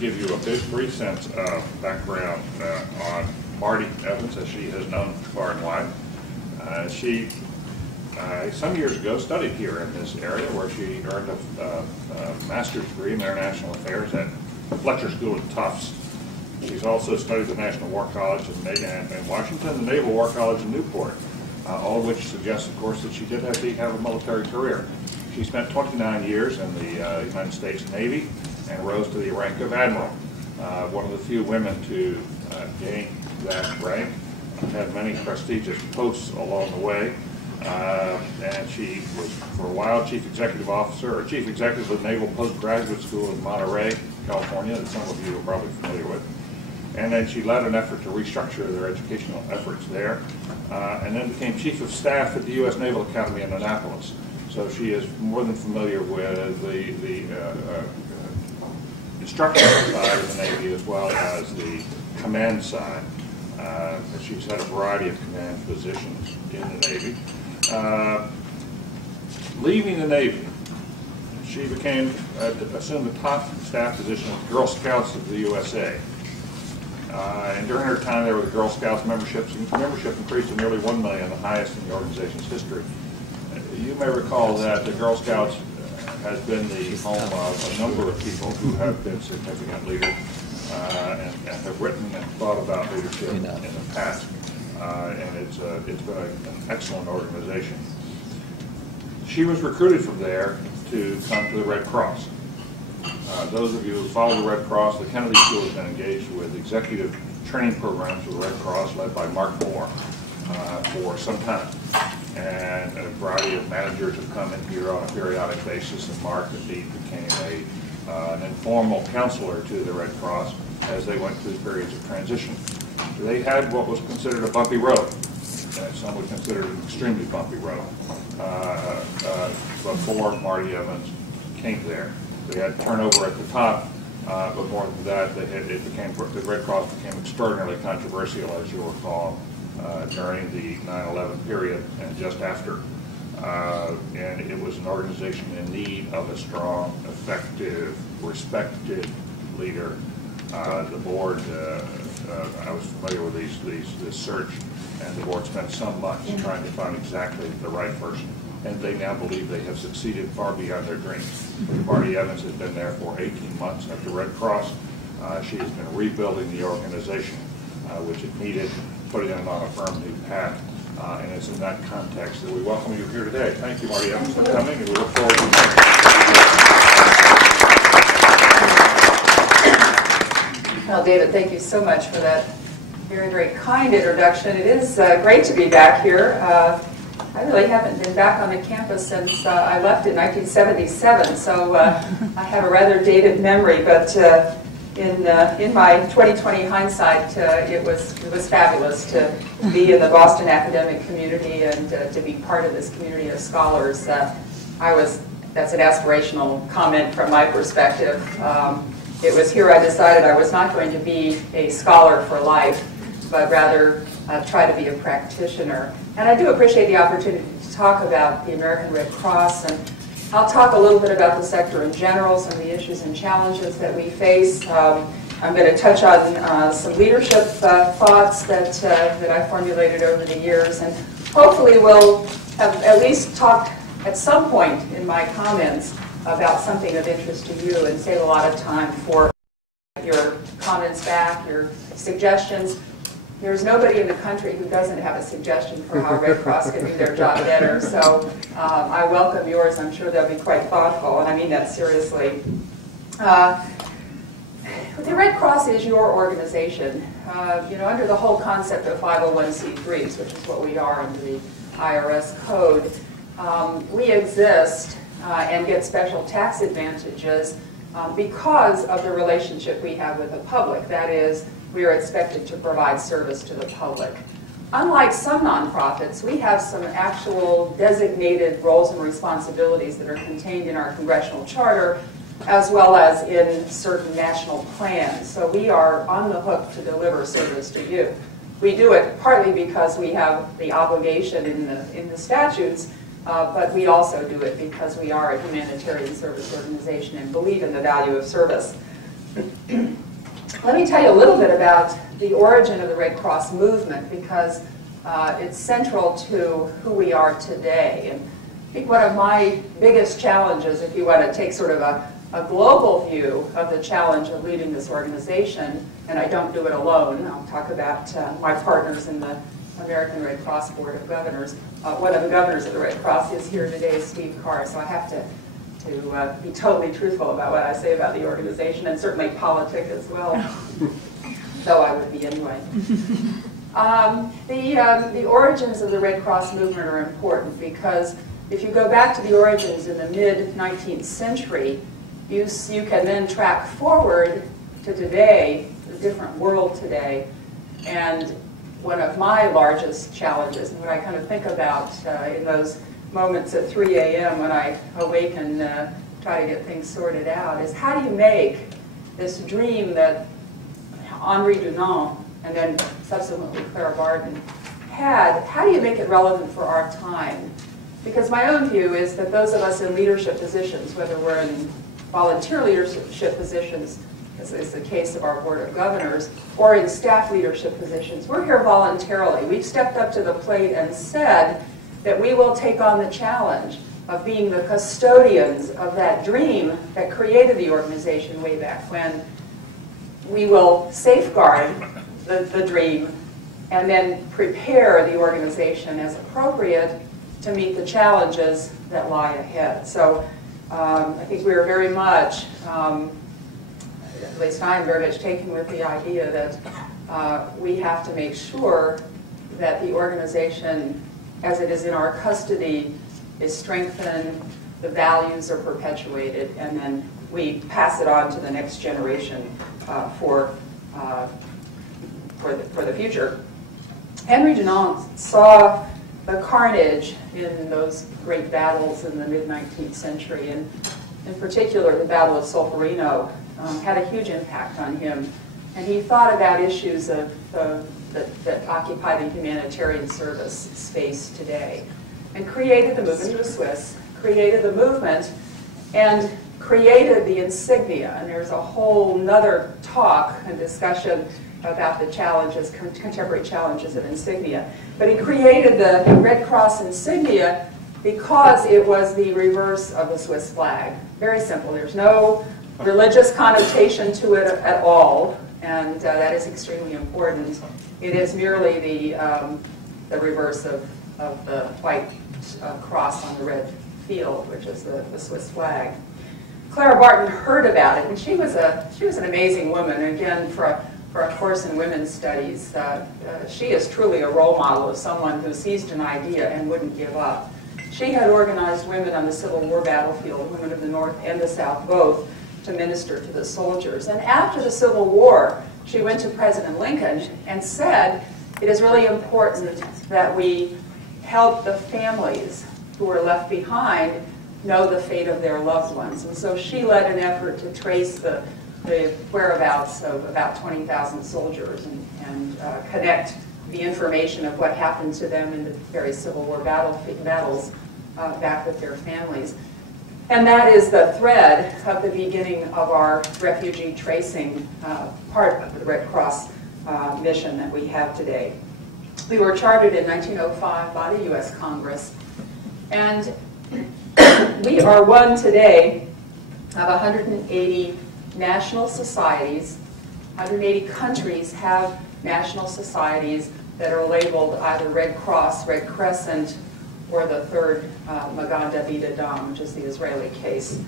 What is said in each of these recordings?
Give you a brief sense of background on Marty Evans, as she has known far and wide. She, some years ago, studied here in this area where she earned a master's degree in international affairs at Fletcher School at Tufts. She's also studied the National War College in Washington, the Naval War College in Newport, all of which suggests, of course, that she did have a military career. She spent 29 years in the United States Navy and rose to the rank of Admiral. One of the few women to gain that rank, had many prestigious posts along the way, and she was for a while Chief Executive Officer or Chief Executive of the Naval Postgraduate School in Monterey, California, that some of you are probably familiar with. And then she led an effort to restructure their educational efforts there, and then became Chief of Staff at the U.S. Naval Academy in Annapolis. So she is more than familiar with the instructional side of the Navy as well as the command side. She's had a variety of command positions in the Navy. Leaving the Navy, she assumed the top staff position of Girl Scouts of the USA. And during her time there with the Girl Scouts, membership increased to nearly 1 million, the highest in the organization's history. You may recall that the Girl Scouts has been the home of a number of people who have been significant leaders and have written and thought about leadership in the past. And it's been an excellent organization. She was recruited from there to come to the Red Cross. Those of you who follow the Red Cross, the Kennedy School has been engaged with executive training programs with the Red Cross led by Mark Moore for some time. And a variety of managers have come in here on a periodic basis, and Mark indeed became an informal counselor to the Red Cross as they went through periods of transition. They had what was considered a bumpy road. Some would consider it an extremely bumpy road before Marty Evans came there. They had turnover at the top, but more than that, the Red Cross became extraordinarily controversial, as you'll recall, during the 9/11 period and just after. And it was an organization in need of a strong, effective, respected leader. The board, I was familiar with this search, and the board spent some months trying to find exactly the right person. And they now believe they have succeeded far beyond their dreams. Marty Evans has been there for 18 months at the Red Cross. She has been rebuilding the organization, which it needed, putting it on a firm new path. And it's in that context that we welcome you here today. Thank you, Marty Evans, for coming, and we look forward to it. Well, David, thank you so much for that very, very kind introduction. It is great to be back here. I really haven't been back on the campus since I left in 1977, so I have a rather dated memory, but in my 2020 hindsight, it was fabulous to be in the Boston academic community and to be part of this community of scholars. That's an aspirational comment from my perspective. It was here I decided I was not going to be a scholar for life, but rather try to be a practitioner. And I do appreciate the opportunity to talk about the American Red Cross, and I'll talk a little bit about the sector in general, some of the issues and challenges that we face. I'm going to touch on some leadership thoughts that I formulated over the years, and hopefully we'll have at least talked at some point in my comments about something of interest to you and save a lot of time for your comments back, your suggestions. There's nobody in the country who doesn't have a suggestion for how Red Cross can do their job better, so I welcome yours. I'm sure they'll be quite thoughtful, and I mean that seriously. The Red Cross is your organization. Under the whole concept of 501c3s, which is what we are under the IRS code, we exist and get special tax advantages because of the relationship we have with the public. That is, we are expected to provide service to the public. Unlike some nonprofits, we have some actual designated roles and responsibilities that are contained in our congressional charter, as well as in certain national plans. So we are on the hook to deliver service to you. We do it partly because we have the obligation in the statutes, but we also do it because we are a humanitarian service organization and believe in the value of service. Let me tell you a little bit about the origin of the Red Cross movement, because it's central to who we are today. And I think one of my biggest challenges, if you want to take sort of a global view of the challenge of leading this organization, and I don't do it alone, I'll talk about my partners in the American Red Cross Board of Governors. One of the governors of the Red Cross is here today, is Steve Carr, so I have to be totally truthful about what I say about the organization, and certainly politic as well, though I would be anyway. The origins of the Red Cross movement are important, because if you go back to the origins in the mid-19th century, you can then track forward to today, the different world today. And one of my largest challenges, and what I kind of think about in those moments at 3 a.m. when I awake and try to get things sorted out, is how do you make this dream that Henri Dunant and then subsequently Clara Barton had, how do you make it relevant for our time? Because my own view is that those of us in leadership positions, whether we're in volunteer leadership positions, as is the case of our Board of Governors, or in staff leadership positions, we're here voluntarily. We've stepped up to the plate and said that we will take on the challenge of being the custodians of that dream that created the organization way back when. We will safeguard the dream and then prepare the organization as appropriate to meet the challenges that lie ahead. So I think we are very much, at least I'm very much taken with the idea that we have to make sure that the organization, as it is in our custody, is strengthened, the values are perpetuated, and then we pass it on to the next generation for the future. Henri Dunant saw the carnage in those great battles in the mid-19th century, and in particular the Battle of Solferino had a huge impact on him. And he thought about issues that occupy the humanitarian service space today, and created the movement. He was Swiss, created the movement, and created the insignia. And there's a whole nother talk and discussion about the challenges, contemporary challenges of insignia. But he created the Red Cross insignia because it was the reverse of the Swiss flag. Very simple. There's no religious connotation to it at all, and that is extremely important. It is merely the reverse of the white cross on the red field, which is the Swiss flag. Clara Barton heard about it, and she was an amazing woman. Again, for a course in women's studies, she is truly a role model of someone who seized an idea and wouldn't give up. She had organized women on the Civil War battlefield, women of the North and the South both, to minister to the soldiers. And after the Civil War, she went to President Lincoln and said, it is really important that we help the families who were left behind know the fate of their loved ones. And so she led an effort to trace the whereabouts of about 20,000 soldiers and connect the information of what happened to them in the various Civil War battles back with their families. And that is the thread of the beginning of our refugee tracing part of the Red Cross mission that we have today. We were chartered in 1905 by the U.S. Congress, and we are one today of 180 national societies. 180 countries have national societies that are labeled either Red Cross, Red Crescent, or the third Magan David Adam, which is the Israeli case.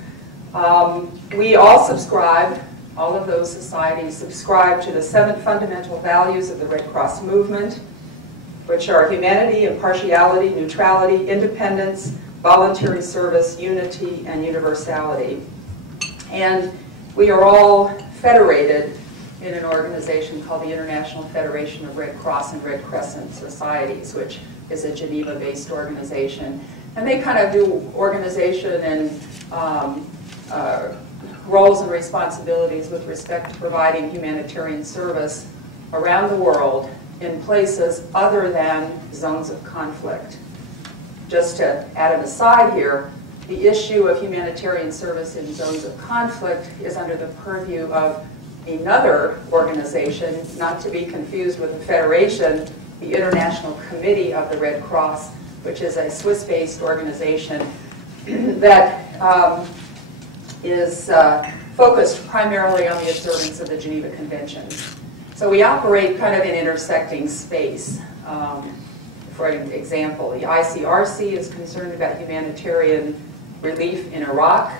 We all subscribe, all of those societies subscribe to the 7 fundamental values of the Red Cross movement, which are humanity, impartiality, neutrality, independence, voluntary service, unity, and universality. And we are all federated in an organization called the International Federation of Red Cross and Red Crescent Societies, which is a Geneva-based organization. And they kind of do organization and roles and responsibilities with respect to providing humanitarian service around the world in places other than zones of conflict. Just to add an aside here, the issue of humanitarian service in zones of conflict is under the purview of another organization, not to be confused with the Federation, the International Committee of the Red Cross, which is a Swiss-based organization that is focused primarily on the observance of the Geneva Conventions. So we operate kind of in intersecting space. For example, the ICRC is concerned about humanitarian relief in Iraq,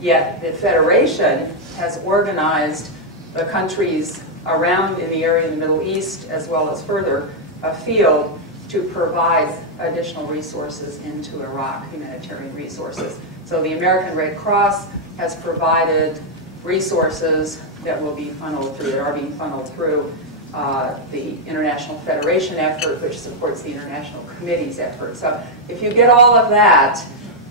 yet the Federation has organized the countries around in the area in the Middle East, as well as further afield, to provide additional resources into Iraq, humanitarian resources. So the American Red Cross has provided resources that will be funneled through, that are being funneled through the International Federation effort, which supports the International Committee's effort. So if you get all of that,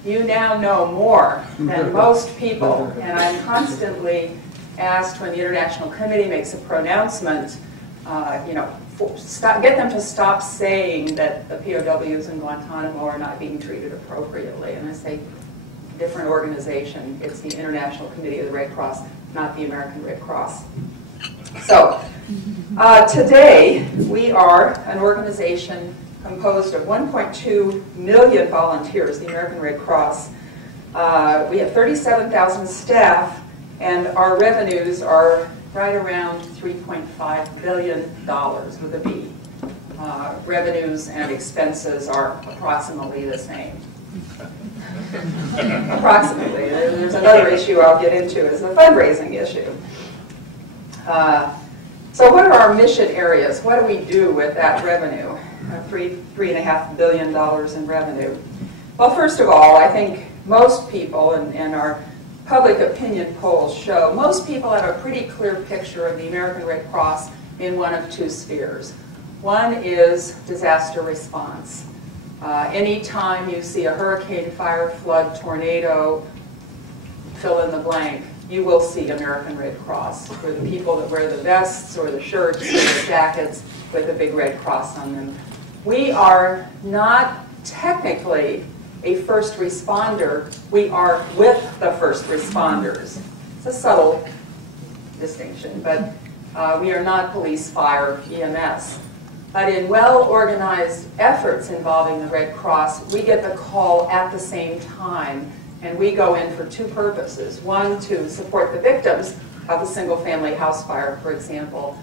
you now know more than most people. And I'm constantly asked when the International Committee makes a pronouncement, get them to stop saying that the POWs in Guantanamo are not being treated appropriately. And I say, different organization. It's the International Committee of the Red Cross, not the American Red Cross. So today we are an organization composed of 1.2 million volunteers, the American Red Cross. We have 37,000 staff, and our revenues are right around $3.5 billion with a B. Revenues and expenses are approximately the same. Approximately. There's another issue I'll get into, is the fundraising issue. So what are our mission areas? What do we do with that revenue? $3.5 billion in revenue. Well, first of all, I think most people, and our public opinion polls show, most people have a pretty clear picture of the American Red Cross in one of two spheres. One is disaster response. Anytime you see a hurricane, fire, flood, tornado, fill in the blank, you will see American Red Cross, for the people that wear the vests or the shirts or the jackets with a big red cross on them. We are not technically a first responder. We are with the first responders. It's a subtle distinction, but we are not police, fire, EMS. But in well-organized efforts involving the Red Cross, we get the call at the same time, and we go in for two purposes. One, to support the victims of a single-family house fire, for example,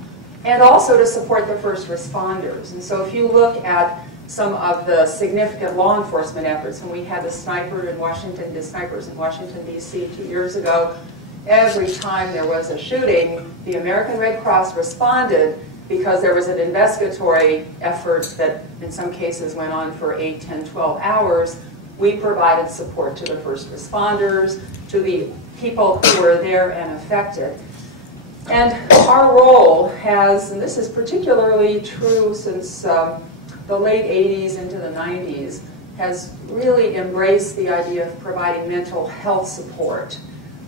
and also to support the first responders. And so if you look at some of the significant law enforcement efforts, when we had the snipers in Washington, D.C. 2 years ago, every time there was a shooting, the American Red Cross responded because there was an investigatory effort that in some cases went on for 8, 10, 12 hours. We provided support to the first responders, to the people who were there and affected. And our role has, and this is particularly true since the late 80s into the 90s, has really embraced the idea of providing mental health support.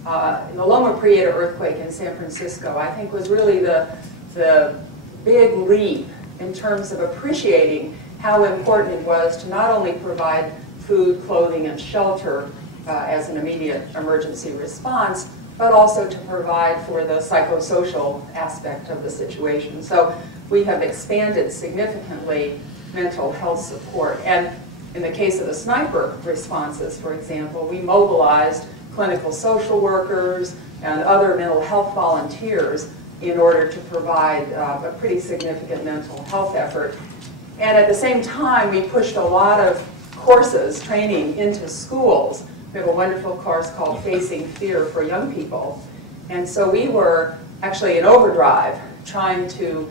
The Loma Prieta earthquake in San Francisco, I think, was really the big leap in terms of appreciating how important it was to not only provide food, clothing, and shelter as an immediate emergency response, but also to provide for the psychosocial aspect of the situation. So we have expanded significantly mental health support. And in the case of the sniper responses, for example, we mobilized clinical social workers and other mental health volunteers in order to provide a pretty significant mental health effort. And at the same time, we pushed a lot of courses, training into schools. We have a wonderful course called Facing Fear for young people. And so we were actually in overdrive trying to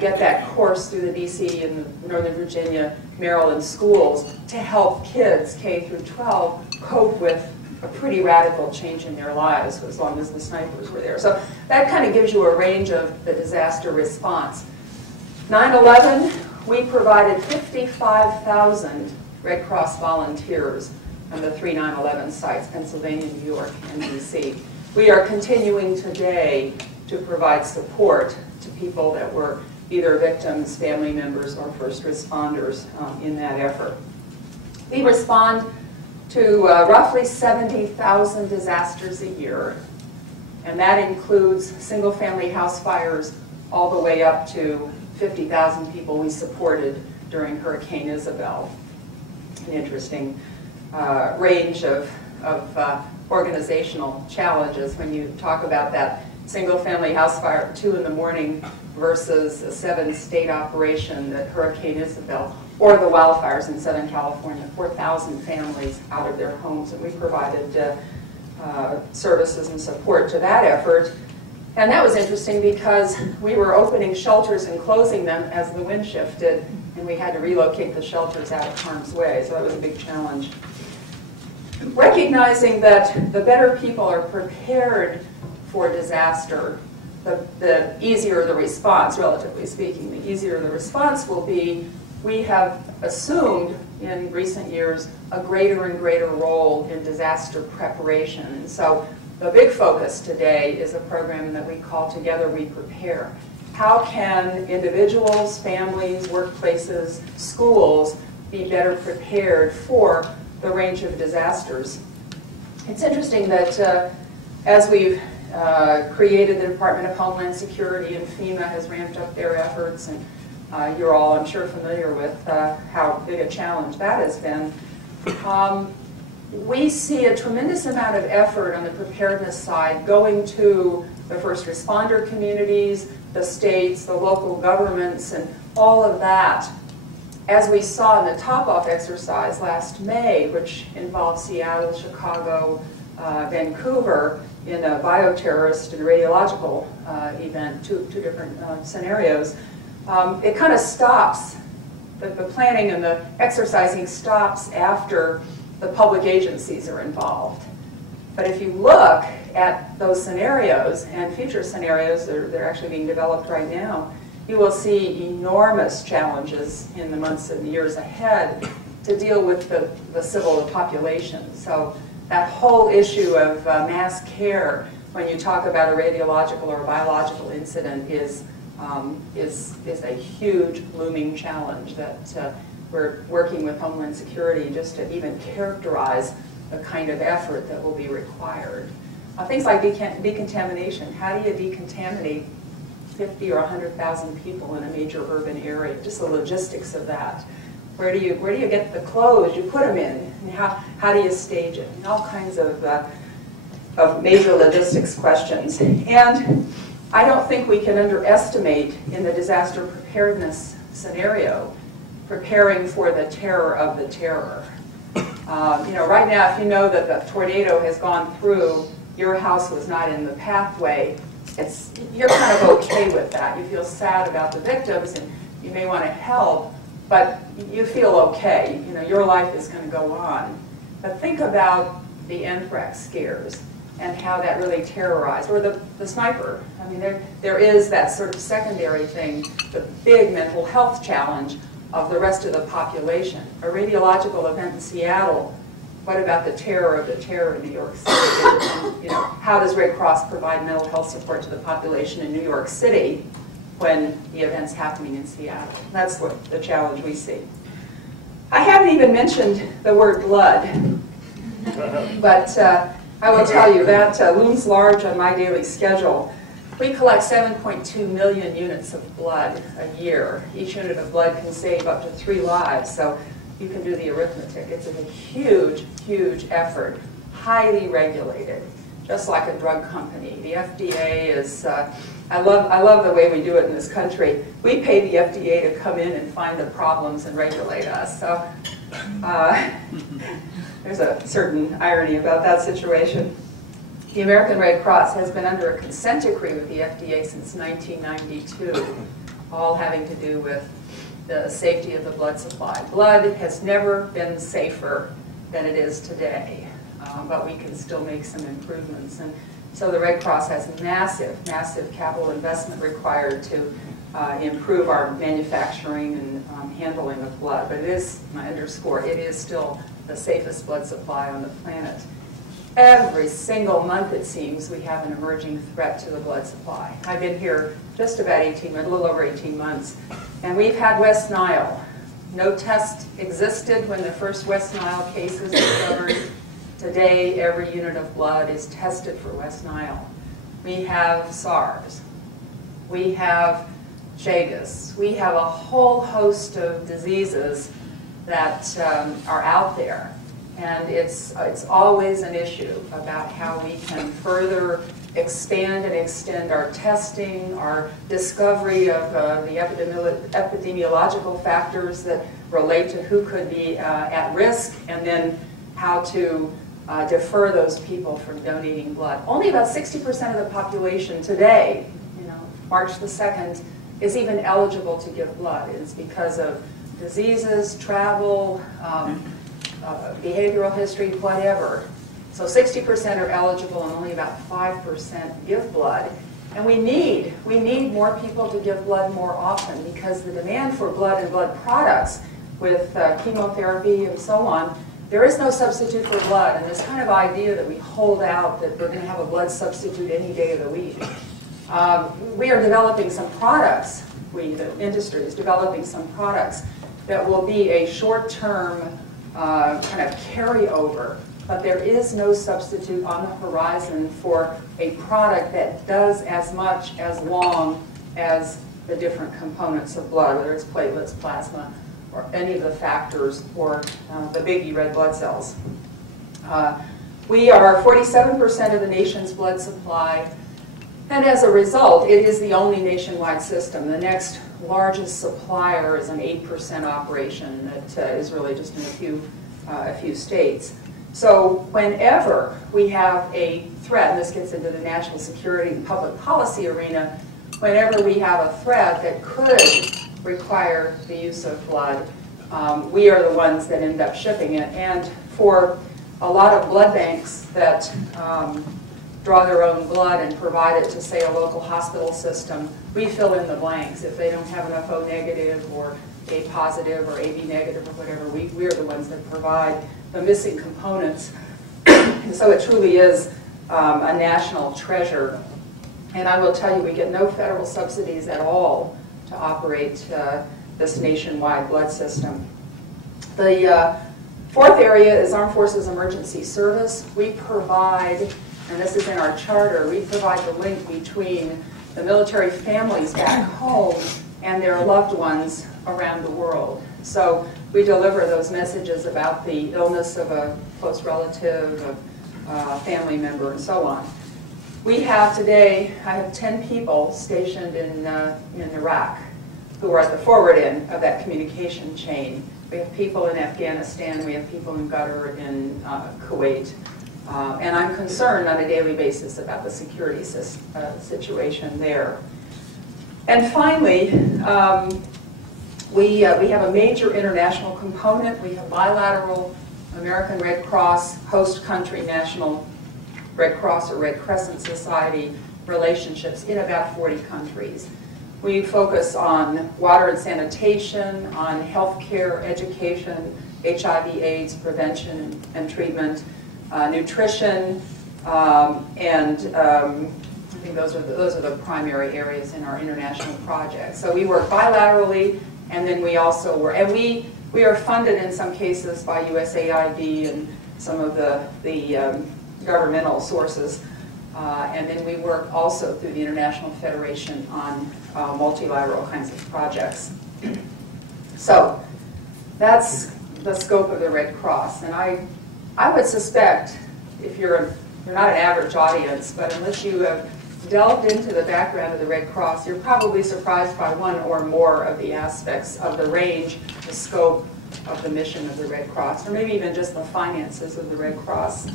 get that course through the DC and the Northern Virginia, Maryland schools to help kids K through 12 cope with a pretty radical change in their lives as long as the snipers were there. So that kind of gives you a range of the disaster response. 9/11, we provided 55,000 Red Cross volunteers on the 3 9/11 sites, Pennsylvania, New York, and DC. We are continuing today to provide support to people that were either victims, family members, or first responders in that effort. We respond to roughly 70,000 disasters a year, And that includes single-family house fires all the way up to 50,000 people we supported during Hurricane Isabel. An interesting range of organizational challenges when you talk about that single-family house fire at 2 in the morning versus a 7-state operation that Hurricane Isabel, or the wildfires in Southern California, 4,000 families out of their homes, and we provided services and support to that effort. And that was interesting because we were opening shelters and closing them as the wind shifted, and we had to relocate the shelters out of harm's way, so that was a big challenge. Recognizing that the better people are prepared for disaster, the easier the response, relatively speaking. The easier the response will be, we have assumed in recent years a greater and greater role in disaster preparation. And so the big focus today is a program that we call Together We Prepare. How can individuals, families, workplaces, schools be better prepared for the range of disasters? It's interesting that as we've created the Department of Homeland Security, and FEMA has ramped up their efforts, and you're all, I'm sure, familiar with how big a challenge that has been. We see a tremendous amount of effort on the preparedness side going to the first responder communities, the states, the local governments, and all of that. As we saw in the top-off exercise last May, which involved Seattle, Chicago, Vancouver, in a bioterrorist and radiological event, two different scenarios, it kind of stops. The planning and the exercising stops after the public agencies are involved. But if you look at those scenarios and future scenarios, they're actually being developed right now, you will see enormous challenges in the months and years ahead to deal with the civil population. So that whole issue of mass care, when you talk about a radiological or a biological incident, is a huge looming challenge that we're working with Homeland Security just to even characterize the kind of effort that will be required. Things like decontamination. How do you decontaminate 50 or 100,000 people in a major urban area? Just the logistics of that. Where do you get the clothes you put them in? And how do you stage it? And all kinds of major logistics questions. And I don't think we can underestimate in the disaster preparedness scenario preparing for the terror of the terror. Right now, if you know that the tornado has gone through, your house was not in the pathway, you're kind of okay with that. You feel sad about the victims and you may want to help, but you feel okay. Your life is going to go on. But think about the anthrax scares and how that really terrorized, or the sniper. I mean, there is that sort of secondary thing, the big mental health challenge of the rest of the population. A radiological event in Seattle, what about the terror of the terror in New York City? How does Red Cross provide mental health support to the population in New York City when the event's happening in Seattle? That's what the challenge we see. I haven't even mentioned the word blood, but I will tell you that looms large on my daily schedule. We collect 7.2 million units of blood a year. Each unit of blood can save up to 3 lives, so you can do the arithmetic. It's a huge, huge effort, highly regulated, just like a drug company. The FDA is, I love the way we do it in this country. We pay the FDA to come in and find the problems and regulate us. So there's a certain irony about that situation. The American Red Cross has been under a consent decree with the FDA since 1992, all having to do with the safety of the blood supply. Blood has never been safer than it is today, but we can still make some improvements. And so the Red Cross has massive, massive capital investment required to improve our manufacturing and handling of blood. But it is, I underscore, it is still the safest blood supply on the planet. Every single month, it seems, we have an emerging threat to the blood supply. I've been here just about a little over 18 months, and we've had West Nile. No test existed when the first West Nile case was discovered. Today, every unit of blood is tested for West Nile. we have SARS, we have Chagas, we have a whole host of diseases that are out there. And it's always an issue about how we can further expand and extend our testing, our discovery of the epidemiological factors that relate to who could be at risk, and then how to defer those people from donating blood. Only about 60% of the population today, March the 2nd, is even eligible to give blood. It's because of diseases, travel, behavioral history, whatever. So 60% are eligible and only about 5% give blood. And we need more people to give blood more often, because the demand for blood and blood products with chemotherapy and so on, there is no substitute for blood. And this kind of idea that we hold out that we're going to have a blood substitute any day of the week. We are developing some products, the industry is developing some products that will be a short-term kind of carryover, but there is no substitute on the horizon for a product that does as much as long as the different components of blood, whether it's platelets, plasma, or any of the factors, or the biggie red blood cells. We are 47% of the nation's blood supply, and as a result, it is the only nationwide system. The next largest supplier is an 8% operation that is really just in a few states. So whenever we have a threat, and this gets into the national security and public policy arena, whenever we have a threat that could require the use of blood, we are the ones that end up shipping it. And for a lot of blood banks that draw their own blood and provide it to, say, a local hospital system, we fill in the blanks. If they don't have enough O negative or A positive or AB negative or whatever, we are the ones that provide the missing components. So it truly is a national treasure. And I will tell you, we get no federal subsidies at all to operate this nationwide blood system. The fourth area is Armed Forces Emergency Service. We provide, and this is in our charter, we provide the link between the military families back home and their loved ones around the world. So we deliver those messages about the illness of a close relative, a family member, and so on. We have today, I have 10 people stationed in Iraq who are at the forward end of that communication chain. We have people in Afghanistan, we have people in Qatar, in Kuwait. And I'm concerned on a daily basis about the security situation there. And finally, we have a major international component. We have bilateral American Red Cross, host country national Red Cross or Red Crescent Society relationships in about 40 countries. We focus on water and sanitation, on healthcare, education, HIV/AIDS prevention and treatment, nutrition, and I think those are the primary areas in our international projects. So we work bilaterally, and then we also work, and we are funded in some cases by USAID and some of the governmental sources, and then we work also through the International Federation on multilateral kinds of projects. So that's the scope of the Red Cross, and I would suspect, if you're not an average audience, but unless you have delved into the background of the Red Cross, you're probably surprised by one or more of the aspects of the range, the scope of the mission of the Red Cross, or maybe even just the finances of the Red Cross.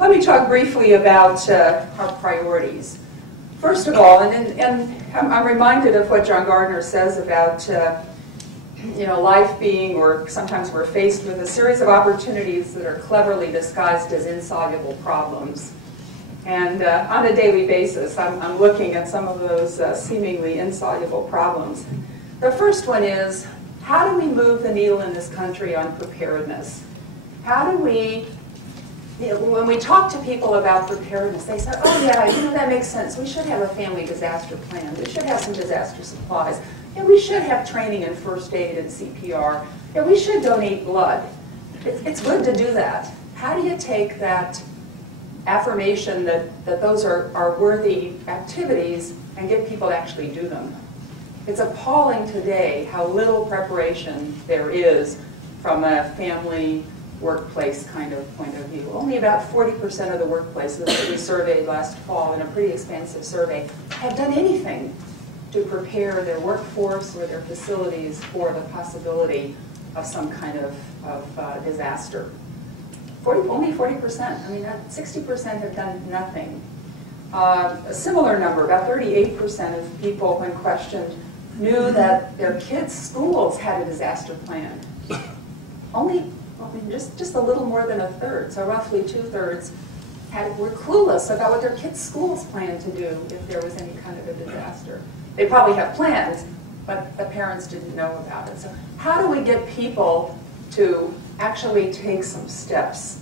Let me talk briefly about our priorities. First of all, and I'm reminded of what John Gardner says about life being, or sometimes we're faced with a series of opportunities that are cleverly disguised as insoluble problems. And on a daily basis, I'm looking at some of those seemingly insoluble problems. The first one is, how do we move the needle in this country on preparedness? How do we, when we talk to people about preparedness, they say, oh yeah, that makes sense. We should have a family disaster plan. We should have some disaster supplies. Yeah, we should have training in first aid and CPR. Yeah, we should donate blood. It's good to do that. How do you take that affirmation that those are worthy activities and get people to actually do them. It's appalling today how little preparation there is from a family workplace kind of point of view. Only about 40% of the workplaces that we surveyed last fall in a pretty expansive survey have done anything to prepare their workforce or their facilities for the possibility of some kind of disaster. Only 40%. I mean, 60% have done nothing. A similar number, about 38% of people, when questioned, knew that their kids' schools had a disaster plan. Just a little more than a third, so roughly 2/3 were clueless about what their kids' schools planned to do if there was any kind of a disaster. They probably have plans, but the parents didn't know about it. So how do we get people to actually take some steps?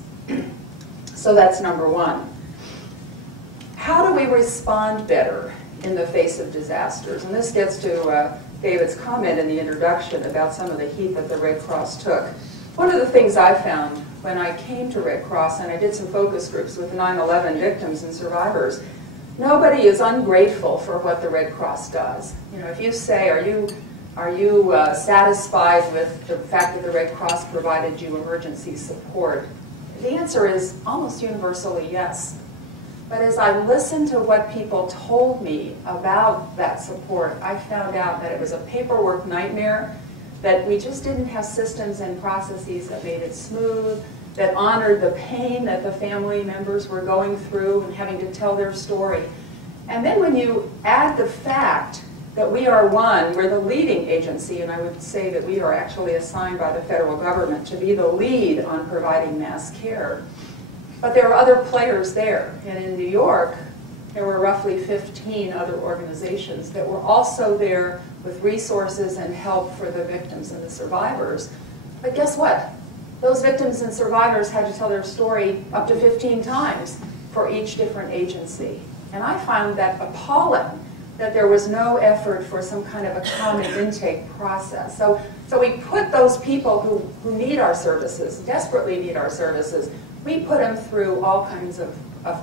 So that's number one. How do we respond better in the face of disasters? And this gets to David's comment in the introduction about some of the heat that the Red Cross took. One of the things I found when I came to Red Cross, and I did some focus groups with 9/11 victims and survivors, nobody is ungrateful for what the Red Cross does. You know, if you say, are you satisfied with the fact that the Red Cross provided you emergency support? The answer is almost universally yes. But as I listened to what people told me about that support, I found out that it was a paperwork nightmare, that we just didn't have systems and processes that made it smooth, that honored the pain that the family members were going through and having to tell their story. And then when you add the fact that we're the leading agency, and I would say that we are actually assigned by the federal government to be the lead on providing mass care. But there are other players there, and in New York, there were roughly 15 other organizations that were also there with resources and help for the victims and the survivors. But guess what? Those victims and survivors had to tell their story up to 15 times for each different agency. And I found that appalling, that there was no effort for some kind of a common intake process. So we put those people who need our services, desperately need our services, we put them through all kinds of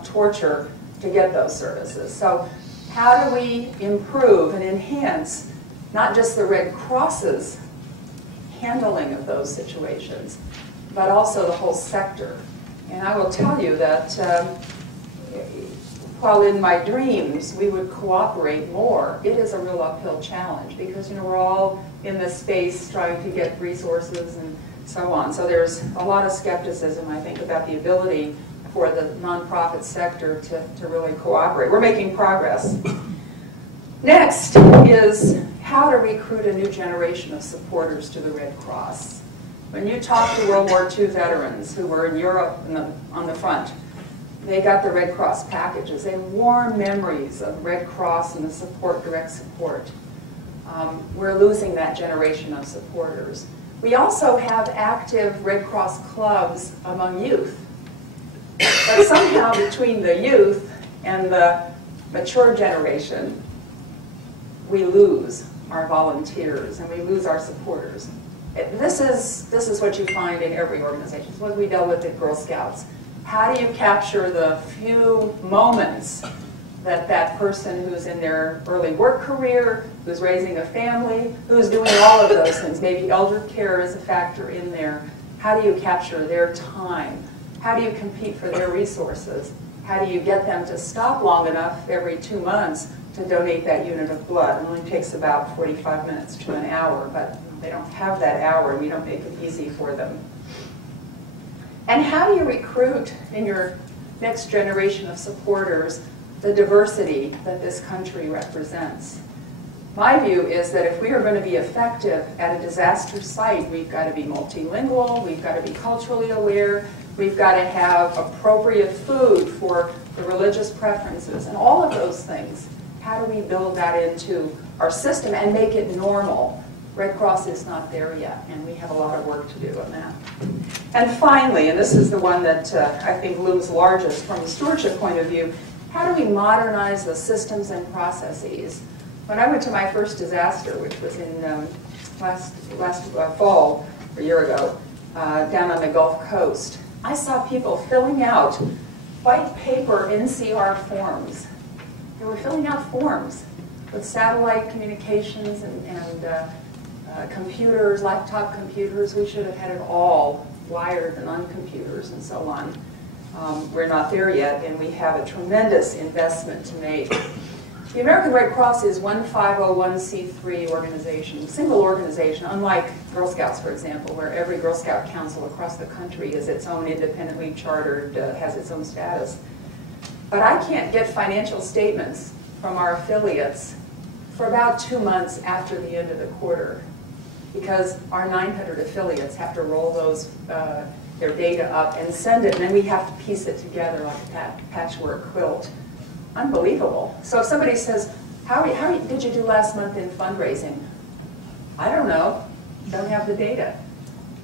torture to get those services. So how do we improve and enhance not just the Red Cross's handling of those situations, but also the whole sector? And I will tell you that while in my dreams we would cooperate more, it is a real uphill challenge because, you know, we're all in this space trying to get resources and so on. So there's a lot of skepticism, I think, about the ability for the nonprofit sector to really cooperate. We're making progress. Next is how to recruit a new generation of supporters to the Red Cross. When you talk to World War II veterans who were in Europe on the front, they got the Red Cross packages. They have warm memories of Red Cross and the support, direct support. We're losing that generation of supporters. We also have active Red Cross clubs among youth. But somehow between the youth and the mature generation, we lose our volunteers and we lose our supporters. This is what you find in every organization. It's what we dealt with at Girl Scouts. How do you capture the few moments that that person who's in their early work career, who's raising a family, who's doing all of those things, maybe elder care is a factor in there. How do you capture their time? How do you compete for their resources? How do you get them to stop long enough every 2 months to donate that unit of blood? It only takes about 45 minutes to an hour, but they don't have that hour, and we don't make it easy for them. And how do you recruit in your next generation of supporters the diversity that this country represents? My view is that if we are going to be effective at a disaster site, we've got to be multilingual, we've got to be culturally aware, we've got to have appropriate food for the religious preferences, and all of those things. How do we build that into our system and make it normal? Red Cross is not there yet, and we have a lot of work to do on that. And finally, and this is the one that I think looms largest from a stewardship point of view, how do we modernize the systems and processes? When I went to my first disaster, which was in last fall, a year ago, down on the Gulf Coast, I saw people filling out white paper NCR forms. They were filling out forms with satellite communications and computers, laptop computers. We should have had it all wired and on computers and so on. We're not there yet, and we have a tremendous investment to make. The American Red Cross is one 501c3 organization, single organization, unlike Girl Scouts, for example, where every Girl Scout council across the country is its own independently chartered, has its own status. But I can't get financial statements from our affiliates for about 2 months after the end of the quarter, because our 900 affiliates have to roll those their data up and send it, and then we have to piece it together like a patchwork quilt. Unbelievable. So if somebody says, how did you do last month in fundraising? I don't know. Don't have the data.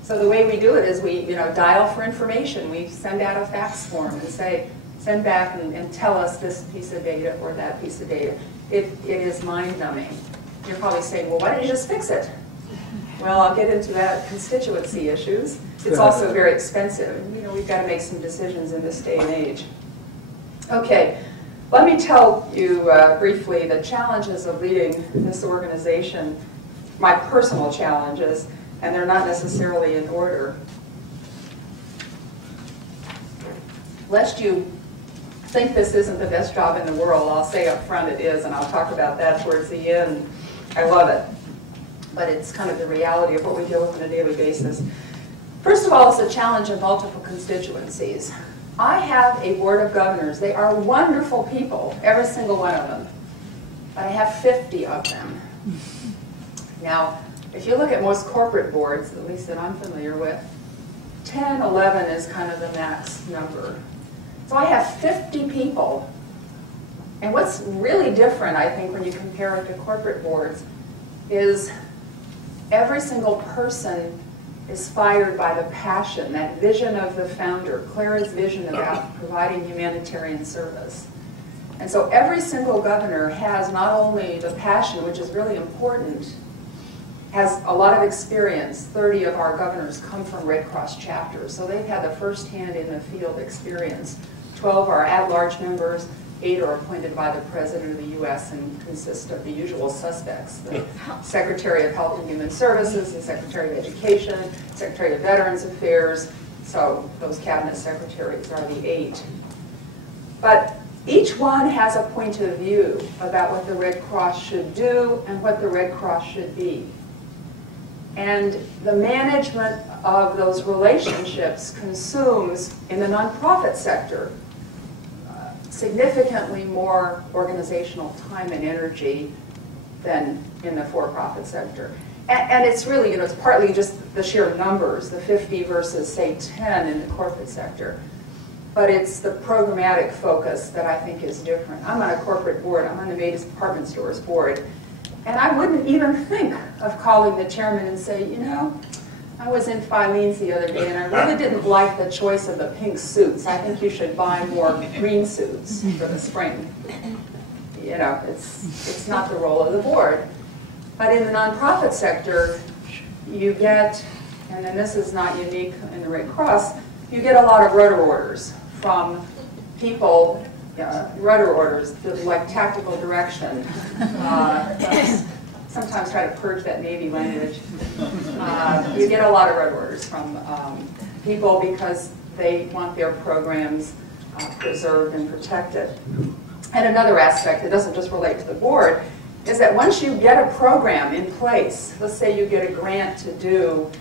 So the way we do it is we dial for information. We send out a fax form and say, send back and tell us this piece of data or that piece of data. It is mind-numbing. You're probably saying, well, why don't you just fix it? Well, I'll get into that constituency issues. It's also very expensive. We've got to make some decisions in this day and age. Okay. Let me tell you briefly the challenges of leading this organization, my personal challenges, and they're not necessarily in order. Lest you think this isn't the best job in the world, I'll say up front it is, and I'll talk about that towards the end. I love it. But it's kind of the reality of what we deal with on a daily basis. First of all, it's a challenge of multiple constituencies. I have a board of governors. They are wonderful people, every single one of them. But I have 50 of them. Now, if you look at most corporate boards, at least that I'm familiar with, 10, 11 is kind of the max number. So I have 50 people. And what's really different, I think, when you compare it to corporate boards, is every single person is fired by the passion, that vision of the founder, Clara's vision about providing humanitarian service. And so every single governor has not only the passion, which is really important, has a lot of experience. 30 of our governors come from Red Cross chapters, so they've had the first-hand in the field experience. 12 are at-large members, 8 are appointed by the President of the U.S. and consist of the usual suspects: the Secretary of Health and Human Services, the Secretary of Education, Secretary of Veterans Affairs. So those cabinet secretaries are the 8. But each one has a point of view about what the Red Cross should do and what the Red Cross should be. And the management of those relationships consumes, in the nonprofit sector, significantly more organizational time and energy than in the for-profit sector. And it's really, it's partly just the sheer numbers, the 50 versus, say, 10 in the corporate sector. But it's the programmatic focus that I think is different. I'm on a corporate board. I'm on the Mavis Department Stores board. And I wouldn't even think of calling the chairman and say, I was in Filene's the other day, and I really didn't like the choice of the pink suits. I think you should buy more green suits for the spring. It's not the role of the board. But in the nonprofit sector, you get, and then this is not unique in the Red Cross, you get a lot of rudder orders from people, rudder orders, like tactical direction. Sometimes try to purge that Navy language. You get a lot of red orders from people because they want their programs preserved and protected. And another aspect that doesn't just relate to the board is that once you get a program in place, let's say you get a grant to do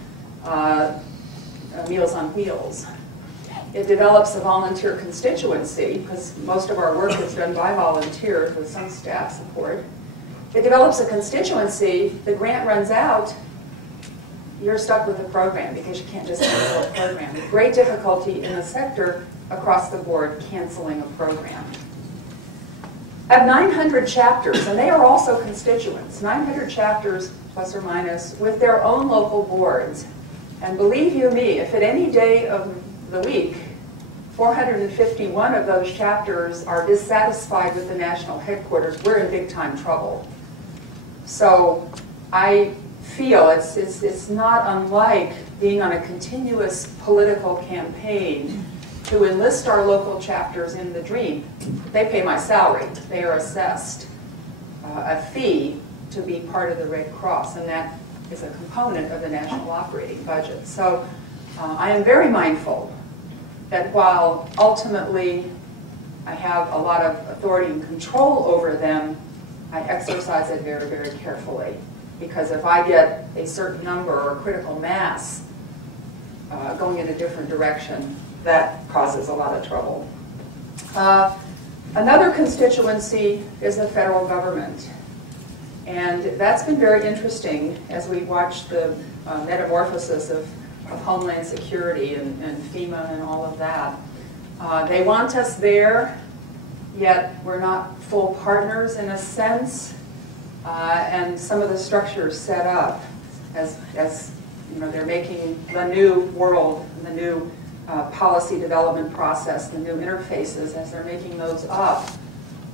Meals on Wheels, it develops a volunteer constituency, because most of our work is done by volunteers with some staff support. It develops a constituency, the grant runs out, you're stuck with the program because you can't just cancel a program. Great difficulty in the sector across the board canceling a program. I have 900 chapters, and they are also constituents. 900 chapters, plus or minus, with their own local boards. And believe you me, if at any day of the week, 451 of those chapters are dissatisfied with the national headquarters, we're in big time trouble. So I feel it's not unlike being on a continuous political campaign to enlist our local chapters in the dream. They pay my salary. They are assessed a fee to be part of the Red Cross, and that is a component of the national operating budget. So I am very mindful that while ultimately I have a lot of authority and control over them, I exercise it very, very carefully. Because if I get a certain number or critical mass going in a different direction, that causes a lot of trouble. Another constituency is the federal government. And that's been very interesting as we watch the metamorphosis of Homeland Security and FEMA and all of that. They want us there, yet we're not full partners in a sense. And some of the structures set up as you know, they're making the new world, the new policy development process, the new interfaces, as they're making those up.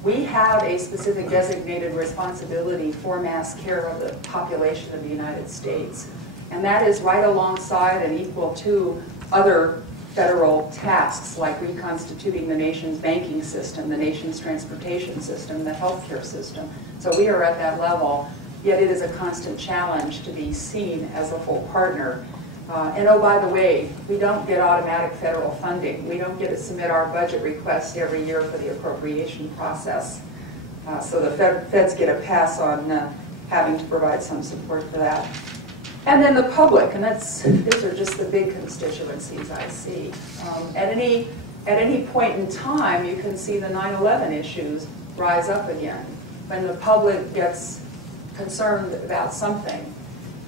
We have a specific designated responsibility for mass care of the population of the United States. And that is right alongside and equal to other federal tasks like reconstituting the nation's banking system, the nation's transportation system, the healthcare system. So we are at that level, yet it is a constant challenge to be seen as a full partner. And oh, by the way, we don't get automatic federal funding. We don't get to submit our budget request every year for the appropriation process. So the feds get a pass on having to provide some support for that. And then the public, and these are just the big constituencies I see. At any point in time, you can see the 9/11 issues rise up again when the public gets concerned about something.